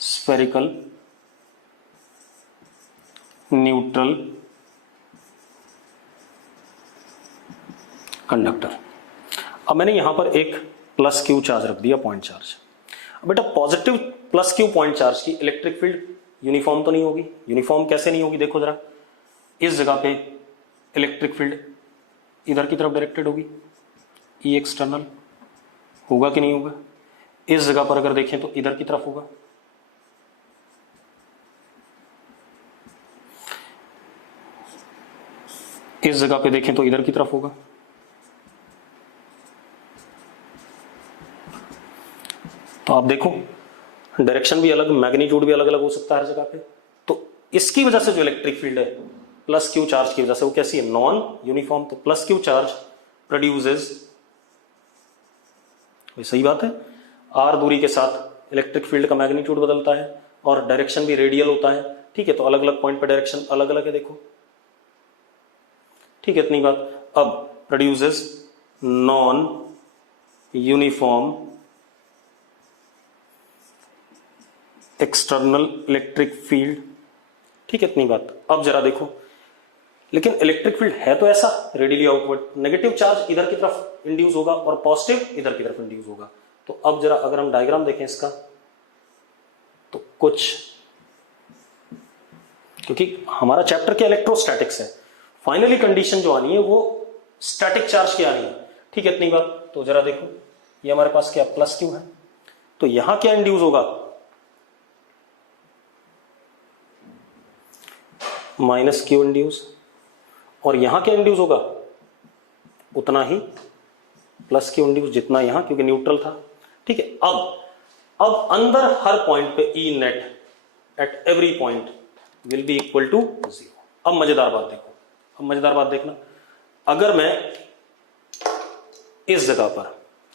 स्फेरिकल न्यूट्रल कंडक्टर। अब मैंने यहां पर एक प्लस क्यू चार्ज रख दिया, पॉइंट चार्ज। बेटा positive plus Q point charge की इलेक्ट्रिक फील्ड यूनिफॉर्म तो नहीं होगी। यूनिफॉर्म कैसे नहीं होगी, देखो जरा, इस जगह पे इलेक्ट्रिक फील्ड इधर की तरफ डायरेक्टेड होगी, ई एक्सटर्नल होगा कि नहीं होगा। इस जगह पर अगर देखें तो इधर की तरफ होगा, इस जगह पे देखें तो इधर की तरफ होगा। तो आप देखो डायरेक्शन भी अलग, मैग्नीट्यूड भी अलग अलग हो सकता है हर जगह पे। तो इसकी वजह से जो इलेक्ट्रिक फील्ड है प्लस क्यू चार्ज की वजह से वो कैसी है, नॉन यूनिफॉर्म। तो प्लस क्यू चार्ज प्रोड्यूसेस, सही बात है, आर दूरी के साथ इलेक्ट्रिक फील्ड का मैग्नीट्यूड बदलता है और डायरेक्शन भी रेडियल होता है, ठीक है। तो अलग अलग पॉइंट पर डायरेक्शन अलग अलग है, देखो, ठीक है, इतनी बात। अब produces non uniform external electric field, ठीक है, इतनी बात। अब जरा देखो, लेकिन इलेक्ट्रिक फील्ड है तो ऐसा रेडियली आउटवर्ड, नेगेटिव चार्ज इधर की तरफ इंड्यूस होगा और पॉजिटिव इधर की तरफ इंड्यूस होगा। तो अब जरा अगर हम डायग्राम देखें इसका, तो कुछ, क्योंकि हमारा चैप्टर क्या इलेक्ट्रोस्टैटिक्स है, फाइनली कंडीशन जो आनी है वो स्टैटिक चार्ज की आनी है, ठीक है, इतनी बात। तो जरा देखो, ये हमारे पास क्या प्लस क्यू है, तो यहां क्या इंड्यूस होगा, माइनस क्यू इंड्यूस, और यहां क्या इंड्यूस होगा, उतना ही प्लस क्यू इंड्यूस जितना यहां, क्योंकि न्यूट्रल था, ठीक है। अब अंदर हर पॉइंट पे E net at every point will be equal to 0। अब मजेदार बात देखो, अब मजेदार बात देखना, अगर मैं इस जगह पर,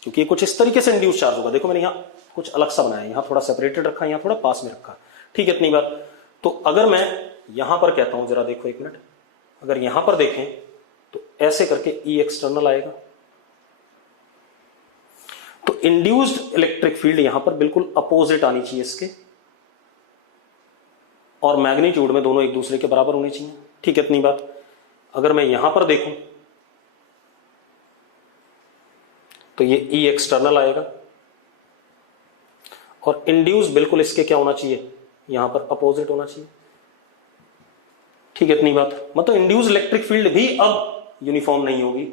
क्योंकि ये कुछ इस तरीके से इंड्यूस चार्ज होगा, देखो मैंने यहां कुछ अलग सा बनाया, यहां थोड़ा सेपरेटेड रखा, यहां थोड़ा पास में रखा, ठीक है, इतनी बात। तो अगर मैं यहां पर कहता हूं, जरा देखो एक मिनट, अगर यहां पर देखें तो ऐसे करके ई एक्सटर्नल आएगा, तो इंड्यूस्ड इलेक्ट्रिक फील्ड यहां पर बिल्कुल अपोजिट आनी चाहिए इसके, और मैग्नीट्यूड में दोनों एक दूसरे के बराबर होनी चाहिए, ठीक है, इतनी बात। अगर मैं यहां पर देखूं तो ये ई एक्सटर्नल आएगा, और इंड्यूस बिल्कुल इसके क्या होना चाहिए, यहां पर अपोजिट होना चाहिए, ठीक है, इतनी बात। मतलब इंड्यूस इलेक्ट्रिक फील्ड भी अब यूनिफॉर्म नहीं होगी,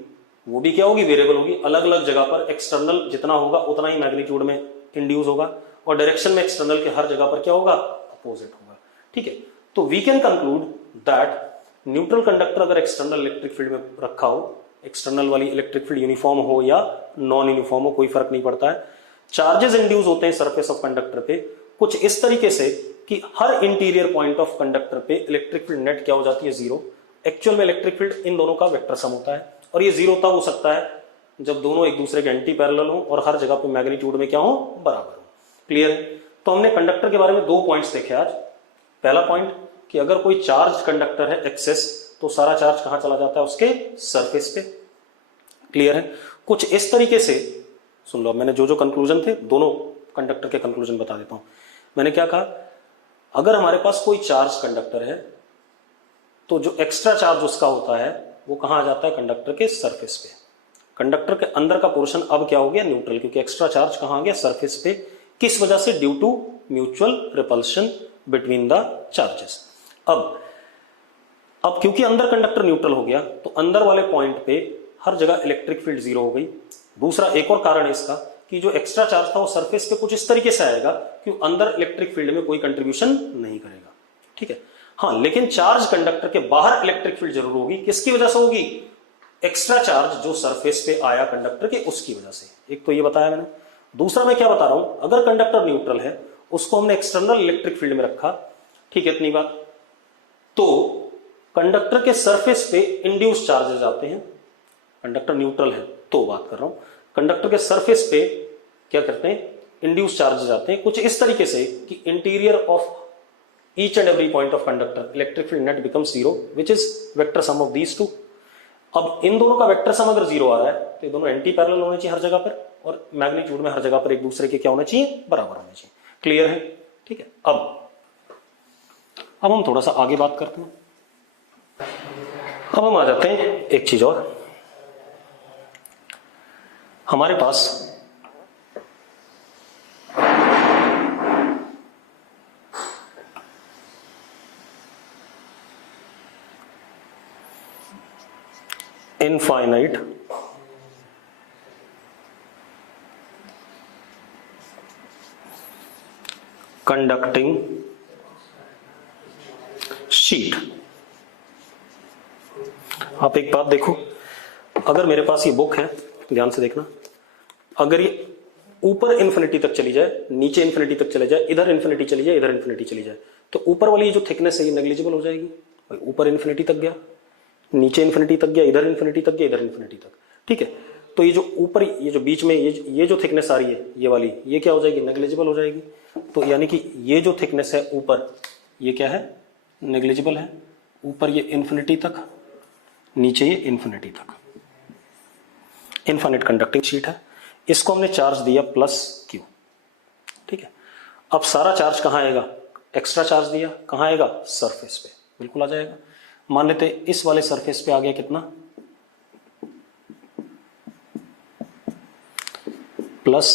वो भी क्या होगी, वेरिएबल होगी। अलग अलग जगह पर एक्सटर्नल जितना होगा उतना ही मैग्नीट्यूड में इंड्यूस होगा, और डायरेक्शन में एक्सटर्नल के हर जगह पर क्या होगा, अपोजिट होगा, ठीक है। तो we can conclude that neutral conductor अगर एक्सटर्नल इलेक्ट्रिक फील्ड में रखा हो, एक्सटर्नल वाली इलेक्ट्रिक फील्ड यूनिफॉर्म हो या नॉन यूनिफॉर्म हो, कोई फर्क नहीं पड़ता है। चार्जेस इंड्यूस होते हैं सरफेस ऑफ कंडक्टर पे कुछ इस तरीके से कि हर इंटीरियर पॉइंट ऑफ कंडक्टर पे इलेक्ट्रिक फील्ड नेट क्या हो जाती है, 0। एक्चुअल में इलेक्ट्रिक फील्ड इन दोनों का वेक्टर सम होता है, और ये 0 तब हो सकता है जब दोनों एक दूसरे के एंटी पैरेलल हो और हर जगह पे मैग्नीट्यूड में क्या हो, बराबर हो। क्लियर है। तो हमने कंडक्टर के बारे में 2 पॉइंट्स देखे आज। पहला पॉइंट कि अगर कोई चार्ज कंडक्टर है एक्सेस, तो सारा चार्ज कहां चला जाता है, उसके सरफेस पे। क्लियर है। कुछ इस तरीके से सुन लो, मैंने जो जो कंक्लूजन थे दोनों कंडक्टर के कंक्लूजन बता देता हूं। मैंने क्या कहा, अगर हमारे पास कोई चार्ज कंडक्टर है तो जो एक्स्ट्रा चार्ज उसका होता है वो कहां आ जाता है, कंडक्टर के सरफेस पे। कंडक्टर के अंदर का पोर्शन अब क्या हो गया, न्यूट्रल, क्योंकि एक्स्ट्रा चार्ज कहां आ गया, सरफेस पे। किस वजह से, due to mutual repulsion between the charges. अब अब क्योंकि अंदर कंडक्टर न्यूट्रल हो गया तो अंदर वाले पॉइंट पे हर जगह इलेक्ट्रिक फील्ड जीरो हो गई। दूसरा एक और कारण है इसका कि जो एक्स्ट्रा चार्ज था वो सरफेस पे कुछ इस तरीके से आएगा कि अंदर इलेक्ट्रिक फील्ड में कोई कंट्रीब्यूशन नहीं करेगा, ठीक है। हाँ, लेकिन चार्ज कंडक्टर के बाहर इलेक्ट्रिक फील्ड जरूर होगी। किसकी वजह से होगी? एक्स्ट्रा चार्ज जो सरफेस पे आया कंडक्टर के, उसकी वजह से। एक तो ये बताया मैंने। दूसरा मैं क्या बता रहा हूं, अगर कंडक्टर न्यूट्रल है, उसको हमने एक्सटर्नल इलेक्ट्रिक फील्ड में रखा, ठीक है, इतनी बात, तो कंडक्टर के सरफेस पे इंड्यूस चार्जेस आते हैं। कंडक्टर न्यूट्रल है तो बात कर रहा हूं, कंडक्टर के सरफेस पे क्या करते हैं? इंड्यूस चार्जेस आते हैं कुछ इस तरीके से कि interior of each and every point of conductor electric field net becomes zero which is vector sum of these two. अब इन दोनों का वेक्टर सम अगर जीरो आ रहा है तो ये दोनों एंटी पैरेलल होने चाहिए हर जगह पर, और मैग्नीट्यूड में हर जगह पर एक दूसरे के क्या होना चाहिए? बराबर होने चाहिए। क्लियर है? ठीक है। अब हम थोड़ा सा आगे बात करते हैं। अब हम आ जाते हैं एक चीज और, हमारे पास इनफाइनाइट कंडक्टिंग शीट। आप एक बात देखो, अगर मेरे पास ये बुक है, ध्यान से देखना, अगर ये ऊपर इन्फिनिटी तक चली जाए, नीचे इन्फिनिटी तक चले जाए, इधर इन्फिनिटी चली जाए, इधर इन्फिनिटी चली जाए, तो ऊपर वाली जो थिकनेस है ये नेग्लिजिबल हो जाएगी। ऊपर इन्फिनिटी तक गया, नीचे इन्फिनिटी तक गया, इधर इन्फिनिटी तक गया, इधर इन्फिनिटी तक, ठीक है। तो ये जो ऊपर, ये जो बीच में ये जो थिकनेस आ रही है, ये वाली, ये क्या हो जाएगी? नेग्लिजिबल हो जाएगी। तो यानी कि ये जो थिकनेस है ऊपर, ये क्या है? नेग्लिजिबल है। ऊपर ये इन्फिनिटी तक, नीचे ये इन्फिनिटी तक। इनफाइनाइट कंडक्टिंग शीट है, इसको हमने चार्ज दिया प्लस क्यू, ठीक है। अब सारा चार्ज कहां आएगा? एक्स्ट्रा चार्ज दिया, कहां आएगा? सरफेस पे, बिल्कुल आ जाएगा। मान लेते इस वाले सरफेस पे आ गया कितना? प्लस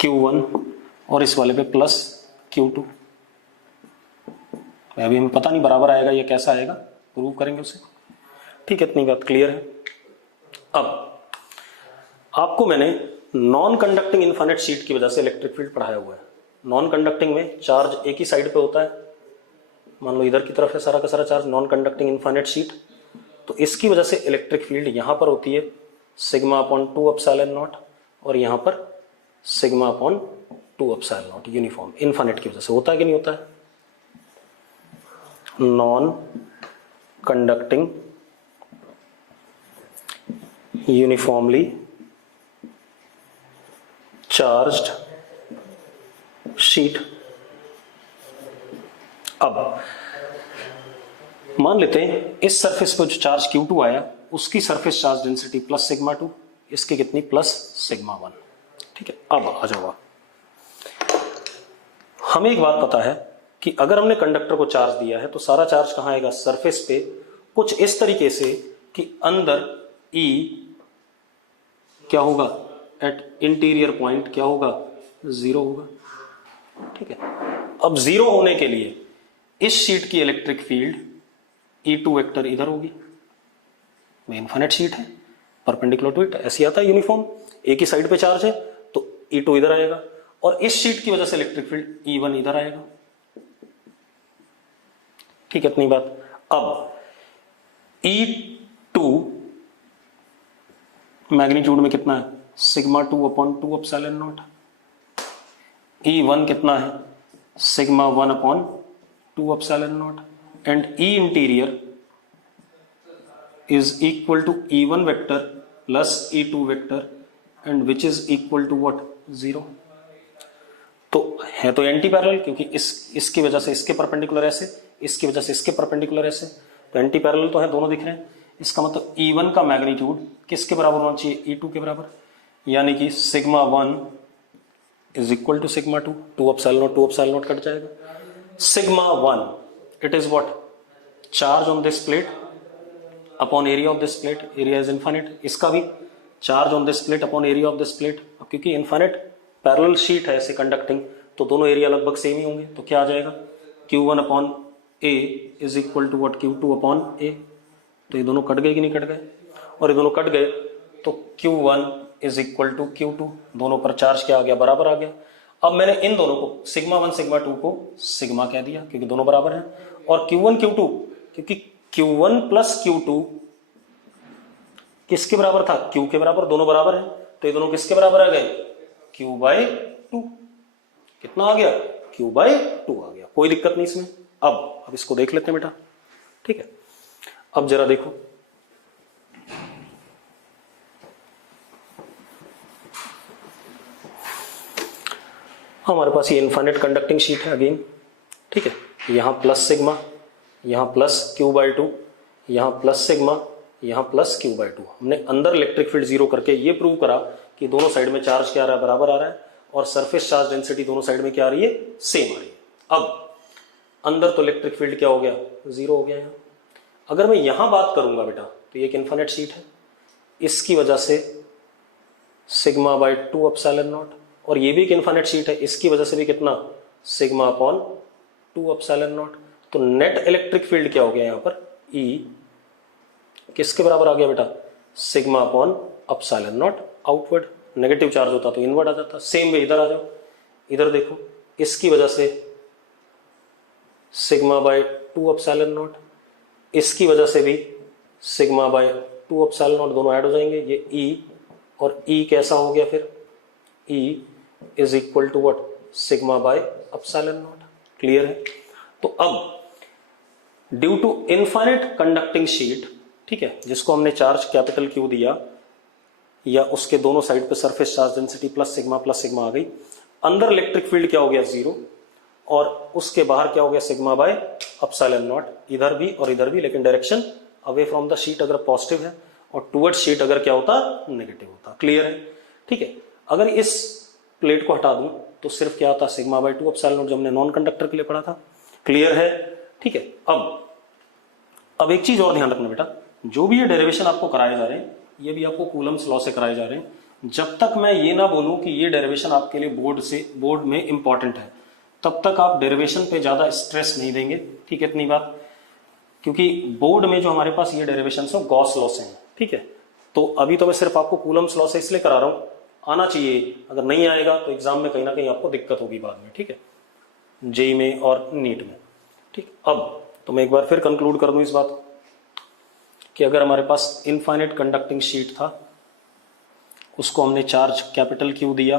Q1 और इस वाले पे प्लस Q2। अभी हमें पता नहीं बराबर आएगा या कैसा आएगा, प्रूव करेंगे उसे, ठीक है। इतनी बात क्लियर है। अब आपको मैंने नॉन कंडक्टिंग इनफाइनाइट शीट की वजह से इलेक्ट्रिक फील्ड पढ़ाया हुआ है। नॉन कंडक्टिंग में चार्ज एक ही साइड पे होता है, मान लो इधर की तरफ है सारा का सारा charge, non conducting infinite sheet, तो इसकी वजह से इलेक्ट्रिक फील्ड यहां पर होती है सिग्मा अपॉन 2 एप्सिलॉन नॉट, और यहां पर sigma upon 2 epsilon nought, uniform. Infinite की वजह से होता है कि नहीं होता है? Non conducting uniformly charged sheet. अब मान लेते हैं इस सरफेस पर जो चार्ज Q2 आया, उसकी surface charge density plus sigma 2, इसकी कितनी? प्लस सिग्मा 1, ठीक है। अब आ जाओ, हमें एक बात पता है कि अगर हमने कंडक्टर को चार्ज दिया है तो सारा चार्ज कहां आएगा? सरफेस पे, कुछ इस तरीके से कि अंदर E क्या होगा? एट इंटीरियर पॉइंट क्या होगा? जीरो होगा, ठीक है। अब जीरो होने के लिए इस शीट की इलेक्ट्रिक फील्ड E2 वेक्टर इधर होगी, इनफाइनाइट शीट है, परपेंडिकुलर टू इट, ऐसे आता है यूनिफॉर्म, एक ही साइड पे चार्ज है तो E2 इधर आएगा, और इस शीट की वजह से इलेक्ट्रिक फील्ड E1 इधर आएगा, ठीक है। इतनी बात। अब E2 मैग्नीट्यूड में कितना है? Sigma 2 upon 2 epsilon not. E1 कितना है? Sigma 1 upon 2 epsilon not. And E interior is equal to E1 vector plus E2 vector and which is equal to what? 0। तो है तो एंटी पैरेलल, क्योंकि इसकी वजह से इसके परपेंडिकुलर ऐसे, इसकी वजह से इसके परपेंडिकुलर ऐसे, तो एंटी पैरेलल तो है, दोनों दिख रहे हैं। इसका मतलब E1 का मैग्नीट्यूड किसके बराबर होना चाहिए? E2 के बराबर, यानी कि sigma 1 is equal to sigma 2, 2 epsilon nought cut जाएगा। Sigma 1 it is what? Charge on this plate upon area of this plate, area is infinite. इसका भी charge on this plate upon area of this plate. अब क्योंकि infinite parallel sheet है ऐसे conducting, तो दोनों area लगभग सेम ही होंगे, तो क्या आ जाएगा? Q1 upon A is equal to what Q2 upon A. तो ये दोनों कट गए कि नहीं कट गए, और ये दोनों कट गए तो Q1 is equal to Q2, दोनों पर चार्ज क्या आ गया, बराबर आ गया। अब मैंने इन दोनों को सिग्मा 1 सिग्मा 2 को सिग्मा कह दिया क्योंकि दोनों बराबर हैं, और Q1 Q2 क्योंकि Q1 प्लस Q2 किसके बराबर था, Q के बराबर, दोनों बराबर हैं, तो ये दोनों किसके बराबर आ गए, Q बाय 2। कितना आ गया, Q बाय 2 आ गया, कोई दिक्कत नहीं इसमें। अब इसको देख लेते हैं बेटा, ठीक है। अब जरा देखो, हमारे पास ये इनफाइनाइट कंडक्टिंग शीट है अगेन, ठीक है। यहां प्लस सिग्मा, यहां प्लस Q बाय 2, यहां प्लस सिग्मा, यहां प्लस Q बाय 2। हमने अंदर इलेक्ट्रिक फील्ड जीरो करके ये प्रूव करा कि दोनों साइड में चार्ज क्या आ रहा है, बराबर आ रहा है, और सरफेस चार्ज डेंसिटी दोनों साइड में क्या आ रही है, सेम आ रही है। अब अंदर तो इलेक्ट्रिक फील्ड क्या हो गया, जीरो हो गया यहां। अगर मैं यहां बात करूंगा बेटा, तो ये एक इनफाइनाइट शीट है, इसकी वजह से सिग्मा बाय 2 एप्सिलॉन नॉट, और ये भी एक इनफाइनाइट शीट है, इसकी वजह से भी कितना, सिग्मा अपॉन 2 एप्सिलॉन नॉट। तो नेट इलेक्ट्रिक फील्ड क्या हो गया यहां पर, E किसके बराबर आ गया बेटा, sigma upon epsilon not outward. Negative charge होता तो इनवर्ड आ जाता। सेम वे इधर आ जाओ, इधर देखो, इसकी वजह से सिग्मा बाय 2 एप्सिलॉन नॉट, इसकी वजह से भी सिग्मा बाय 2 एप्सिलॉन नॉट, दोनों ऐड हो जाएंगे, ये E और E कैसा हो गया फिर, E is equal to what, sigma by epsilon naught. Clear है। तो अब due to infinite conducting sheet, ठीक है, जिसको हमने चार्ज कैपिटल Q दिया, या उसके दोनों साइड पे surface charge density plus sigma आ गई, अंदर इलेक्ट्रिक फील्ड क्या हो गया, जीरो, और उसके बाहर क्या हो गया, सिग्मा बाय एप्सिलॉन नॉट, इधर भी और इधर भी, लेकिन direction away from the sheet अगर पॉजिटिव है, और टुवर्ड्स शीट अगर क्या होता, नेगेटिव होता। क्लियर है, ठीक है। अगर इस प्लेट को हटा दूं तो सिर्फ क्या आता, सिग्मा बाय 2 एप्सिलॉन नॉट, जो हमने नॉन कंडक्टर के लिए पढ़ा था। क्लियर है, ठीक है। अब एक चीज और ध्यान रखना बेटा, जो भी ये डेरिवेशन आपको कराए जा रहे हैं, ये भी आपको कूलम्स लॉ से कराए जा रहे हैं। जब तक मैं ये ना बोलूं कि ये डेरिवेशन आपके लिए बोर्ड में इंपॉर्टेंट है, तब तक आप डेरिवेशन पे ज्यादा स्ट्रेस नहीं देंगे, ठीक है, इतनी बात। क्योंकि बोर्ड में जो हमारे पास ये डेरिवेशन है गॉस लॉ से हैं, ठीक है। तो अभी तो मैं सिर्फ आपको कूलम्स लॉ से इसलिए करा रहा हूं, आना चाहिए, अगर नहीं आएगा तो एग्जाम में कहीं ना कहीं आपको दिक्कत होगी बाद में, ठीक है, जेई में और नीट में, ठीक। अब तो मैं एक बार फिर कंक्लूड कर दूं इस बात को कि अगर हमारे पास इनफाइनाइट कंडक्टिंग शीट था, उसको हमने चार्ज कैपिटल Q दिया,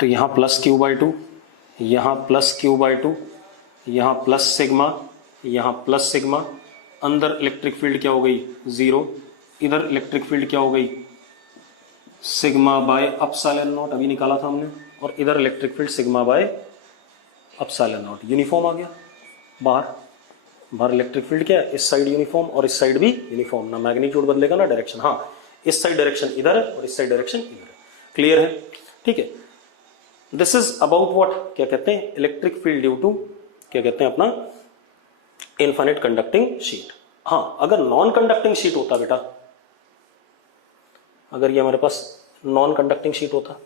तो यहां प्लस Q बाय 2, यहां प्लस Q बाय 2, यहां प्लस सिग्मा, यहां प्लस सिग्मा, अंदर इलेक्ट्रिक फील्ड क्या हो गई, जीरो, इधर इलेक्ट्रिक फील्ड क्या हो गई, सिग्मा बाय एप्सिलॉन नॉट, अभी निकाला था हमने, और इधर electric field sigma by epsilon nought. Uniform आ गया, बाहर इलेक्ट्रिक फील्ड क्या है, इस साइड यूनिफॉर्म और इस साइड भी यूनिफॉर्म, ना मैग्नीट्यूड बदलेगा ना डायरेक्शन, हाँ, इस साइड डायरेक्शन इधर है और इस साइड डायरेक्शन इधर है। क्लियर है, ठीक है। दिस इज अबाउट व्हाट, क्या कहते हैं, इलेक्ट्रिक फील्ड ड्यू टू, क्या कहते हैं, अपना इनफाइनाइट कंडक्टिंग शीट। हाँ, अगर नॉन कंडक्टिंग शीट होता बेटा, अगर ये हमारे पास नॉन कंडक्टिंग शीट होता,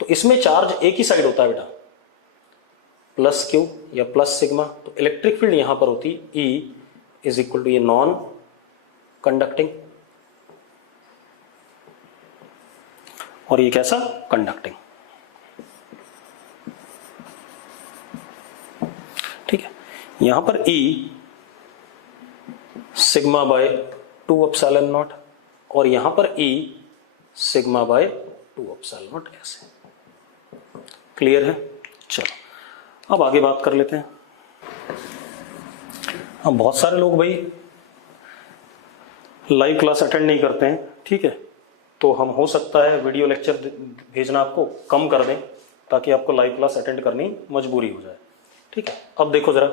तो इसमें चार्ज एक ही साइड होता है बेटा, प्लस Q या प्लस सिग्मा, तो इलेक्ट्रिक फील्ड यहां पर होती E इज इक्वल टू ये नॉन कंडक्टिंग, और ये कैसा, कंडक्टिंग, ठीक है। यहां पर E sigma bye 2 epsilon not, और यहां पर E sigma bye 2 epsilon not, ऐसे। क्लियर है, चलो अब आगे बात कर लेते हैं। अब बहुत सारे लोग भाई लाइव क्लास अटेंड नहीं करते हैं, ठीक है, तो हम हो सकता है वीडियो लेक्चर भेजना आपको कम कर दें, ताकि आपको लाइव क्लास अटेंड करनी मजबूरी हो जाए, ठीक है। अब देखो जरा,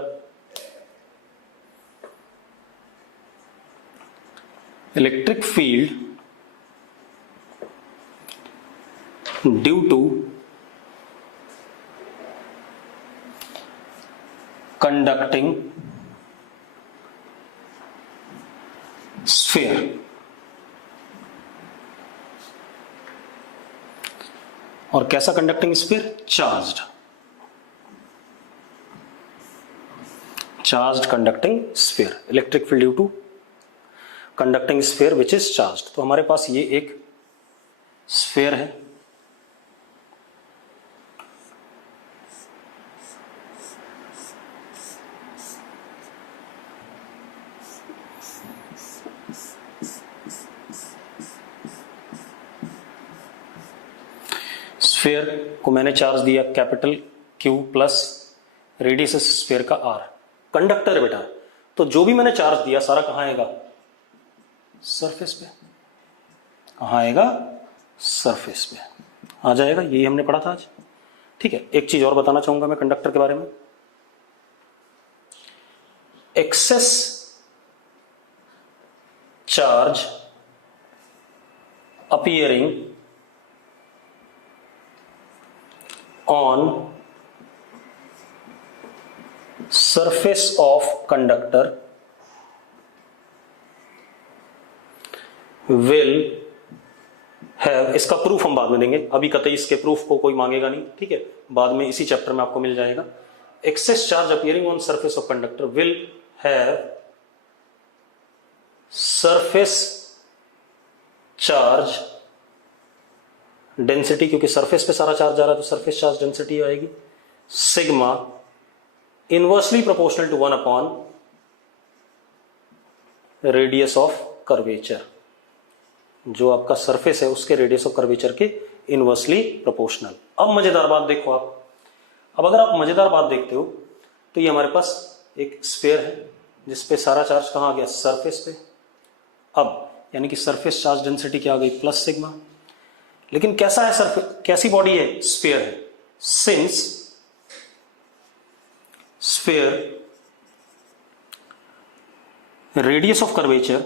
electric field due to conducting sphere, और कैसा conducting sphere? Charged, charged conducting sphere, electric field due to conducting sphere which is charged. तो हमारे पास ये एक स्फीयर है, स्फीयर को मैंने चार्ज दिया capital Q plus radius sphere का R, कंडक्टर है बेटा, तो जो भी मैंने चार्ज दिया सारा कहां आएगा? सरफेस पे। कहां आएगा? सरफेस पे आ जाएगा, यही हमने पढ़ा था आज। ठीक है, एक चीज और बताना चाहूंगा मैं कंडक्टर के बारे में। Excess charge appearing on surface of conductor will have, इसका प्रूफ हम बाद में देंगे, अभी कतई इसके प्रूफ को कोई मांगेगा नहीं, ठीक है, बाद में इसी चैप्टर में आपको मिल जाएगा। Excess charge appearing on surface of conductor will have surface charge density, क्योंकि सरफेस पे सारा चार्ज आ रहा है तो सरफेस चार्ज डेंसिटी आएगी, sigma inversely proportional to 1 upon radius of curvature, जो आपका सरफेस है उसके रेडियस ऑफ कर्वेचर के इनवर्सली प्रोपोर्शनल। अब मजेदार बात देखो आप, अब अगर आप मजेदार बात देखते हो तो ये हमारे पास एक स्फीयर है जिसपे सारा चार्ज कहां आ गया? सरफेस पे। अब यानी कि सरफेस चार्ज डेंसिटी क्या आ गई? Plus sigma. लेकिन कैसा है सरफेस, कैसी बॉडी है? स्फीयर है। Since sphere radius of curvature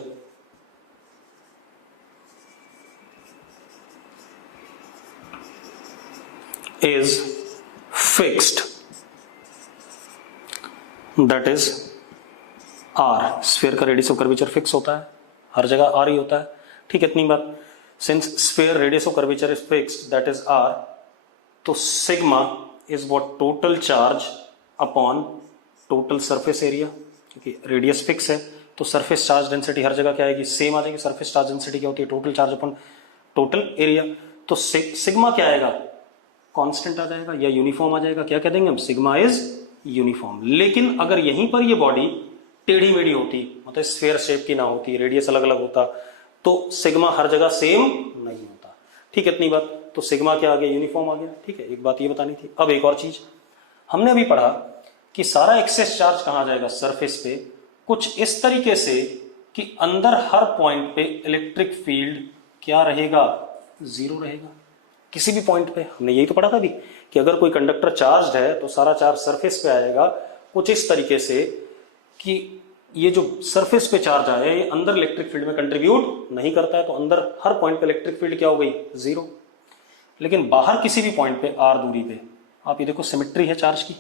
is fixed, that is R, sphere का रेडियस ऑफ कर्वेचर फिक्स होता है, हर जगह R ही होता है, ठीक है, इतनी बात। Since sphere radius of curvature is fixed that is R, तो sigma is what? Total charge upon total surface area, क्योंकि रेडियस फिक्स है तो सरफेस चार्ज डेंसिटी हर जगह क्या आएगी? सेम आ जाएगी। सरफेस चार्ज डेंसिटी क्या होती है? Total charge upon total area. तो सिग्मा क्या आएगा? कांस्टेंट आ जाएगा या यूनिफॉर्म आ जाएगा। क्या कह देंगे हम? Sigma is uniform. लेकिन अगर यहीं पर ये बॉडी टेढ़ी मेढ़ी होती, मतलब स्फीयर शेप की ना होती, रेडियस अलग अलग होता, तो सिग्मा हर जगह सेम नहीं होता, ठीक है, इतनी बात। तो सिग्मा क्या आ गया? यूनिफॉर्म आ गया, ठीक है, एक बात ये बतानी थी। अब एक और चीज हमने अभी पढ़ा कि सारा एक्सेस चार्ज कहां जाएगा? सरफेस पे, कुछ इस तरीके से कि अंदर हर पॉइंट पे इलेक्ट्रिक फील्ड क्या रहेगा? जीरो रहेगा किसी भी पॉइंट पे। हमने यही तो पढ़ा था अभी कि अगर कोई कंडक्टर चार्ज है तो सारा चार्ज सरफेस पे आएगा कुछ इस तरीके से कि ये जो सरफेस पे चार्ज आया ये अंदर इलेक्ट्रिक फील्ड में कंट्रीब्यूट नहीं करता है, तो अंदर हर पॉइंट पे इलेक्ट्रिक फील्ड क्या हो गई? जीरो। लेकिन बाहर किसी भी पॉइंट पे आर दूरी पे आप ये देखो सिमेट्री है चार्ज की,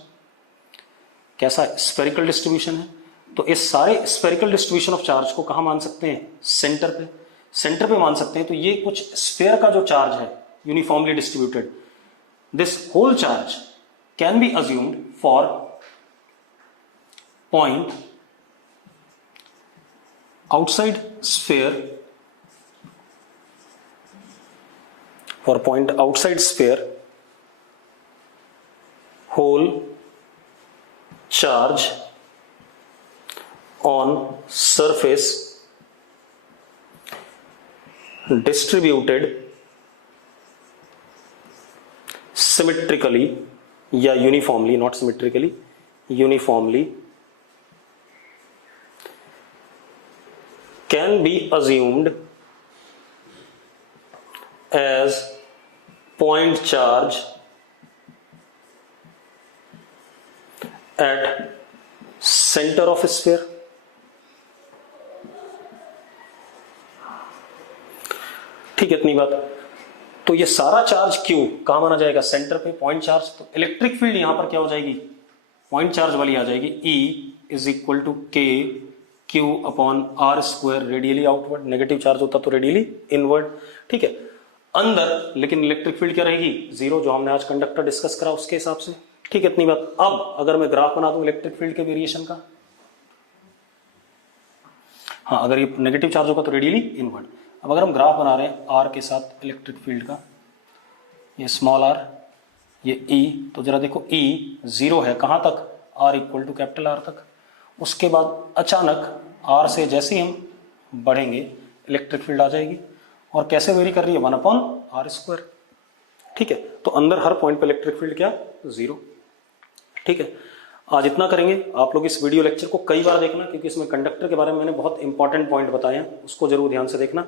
कैसा स्फेरिकल डिस्ट्रीब्यूशन है। तो इस सारे स्फेरिकल डिस्ट्रीब्यूशन ऑफ चार्ज को कहां मान सकते हैं? सेंटर पे, सेंटर पे मान सकते हैं। तो ये कुछ स्फीयर का जो चार्ज है uniformly distributed, this whole charge can be assumed for point outside sphere, for point outside sphere whole charge on surface distributed symmetrically या uniformly, not symmetrically, uniformly can be assumed as point charge at center of a sphere। ठीक है, इतनी बात। तो ये सारा charge Q कहां माना जाएगा? सेंटर पे, पॉइंट चार्ज। तो इलेक्ट्रिक फील्ड यहां पर क्या हो जाएगी? पॉइंट चार्ज वाली आ जाएगी। E is equal to K Q upon R square, radially outward, negative charge होता तो रेडियली इनवर्ड, ठीक है। अंदर लेकिन इलेक्ट्रिक फील्ड क्या रहेगी, जीरो, जो हमने आज कंडक्टर डिस्कस करा उसके हिसाब से। ठीक है, इतनी बात। अब अगर मैं ग्राफ बना दूं इलेक्ट्रिक फील्ड के वेरिएशन का, हाँ अगर ये नेगेटिव चार्ज होगा तो रेडियली इनवर्ड। अब अगर हम ग्राफ बना रहे हैं आर के साथ इलेक्ट्रिक फील्ड का, ये स्मॉल आर, ये ई, तो जरा देखो ई जीरो है कहां तक, R equal to capital R तक। उसके बाद अचानक आर से जैसे ही हम बढ़ेंगे इलेक्ट्रिक फील्ड आ जाएगी, और कैसे वेरी कर रही है, 1/r²। ठीक है, तो अंदर हर पॉइंट पे इलेक्ट्रिक फील्ड क्या, जीरो। ठीक है, आज इतना करेंगे। आप लोग इस वीडियो लेक्चर को कई बार देखना, क्योंकि इसमें कंडक्टर के बारे में मैंने बहुत इंपॉर्टेंट पॉइंट बताए हैं, उसको जरूर ध्यान से देखना।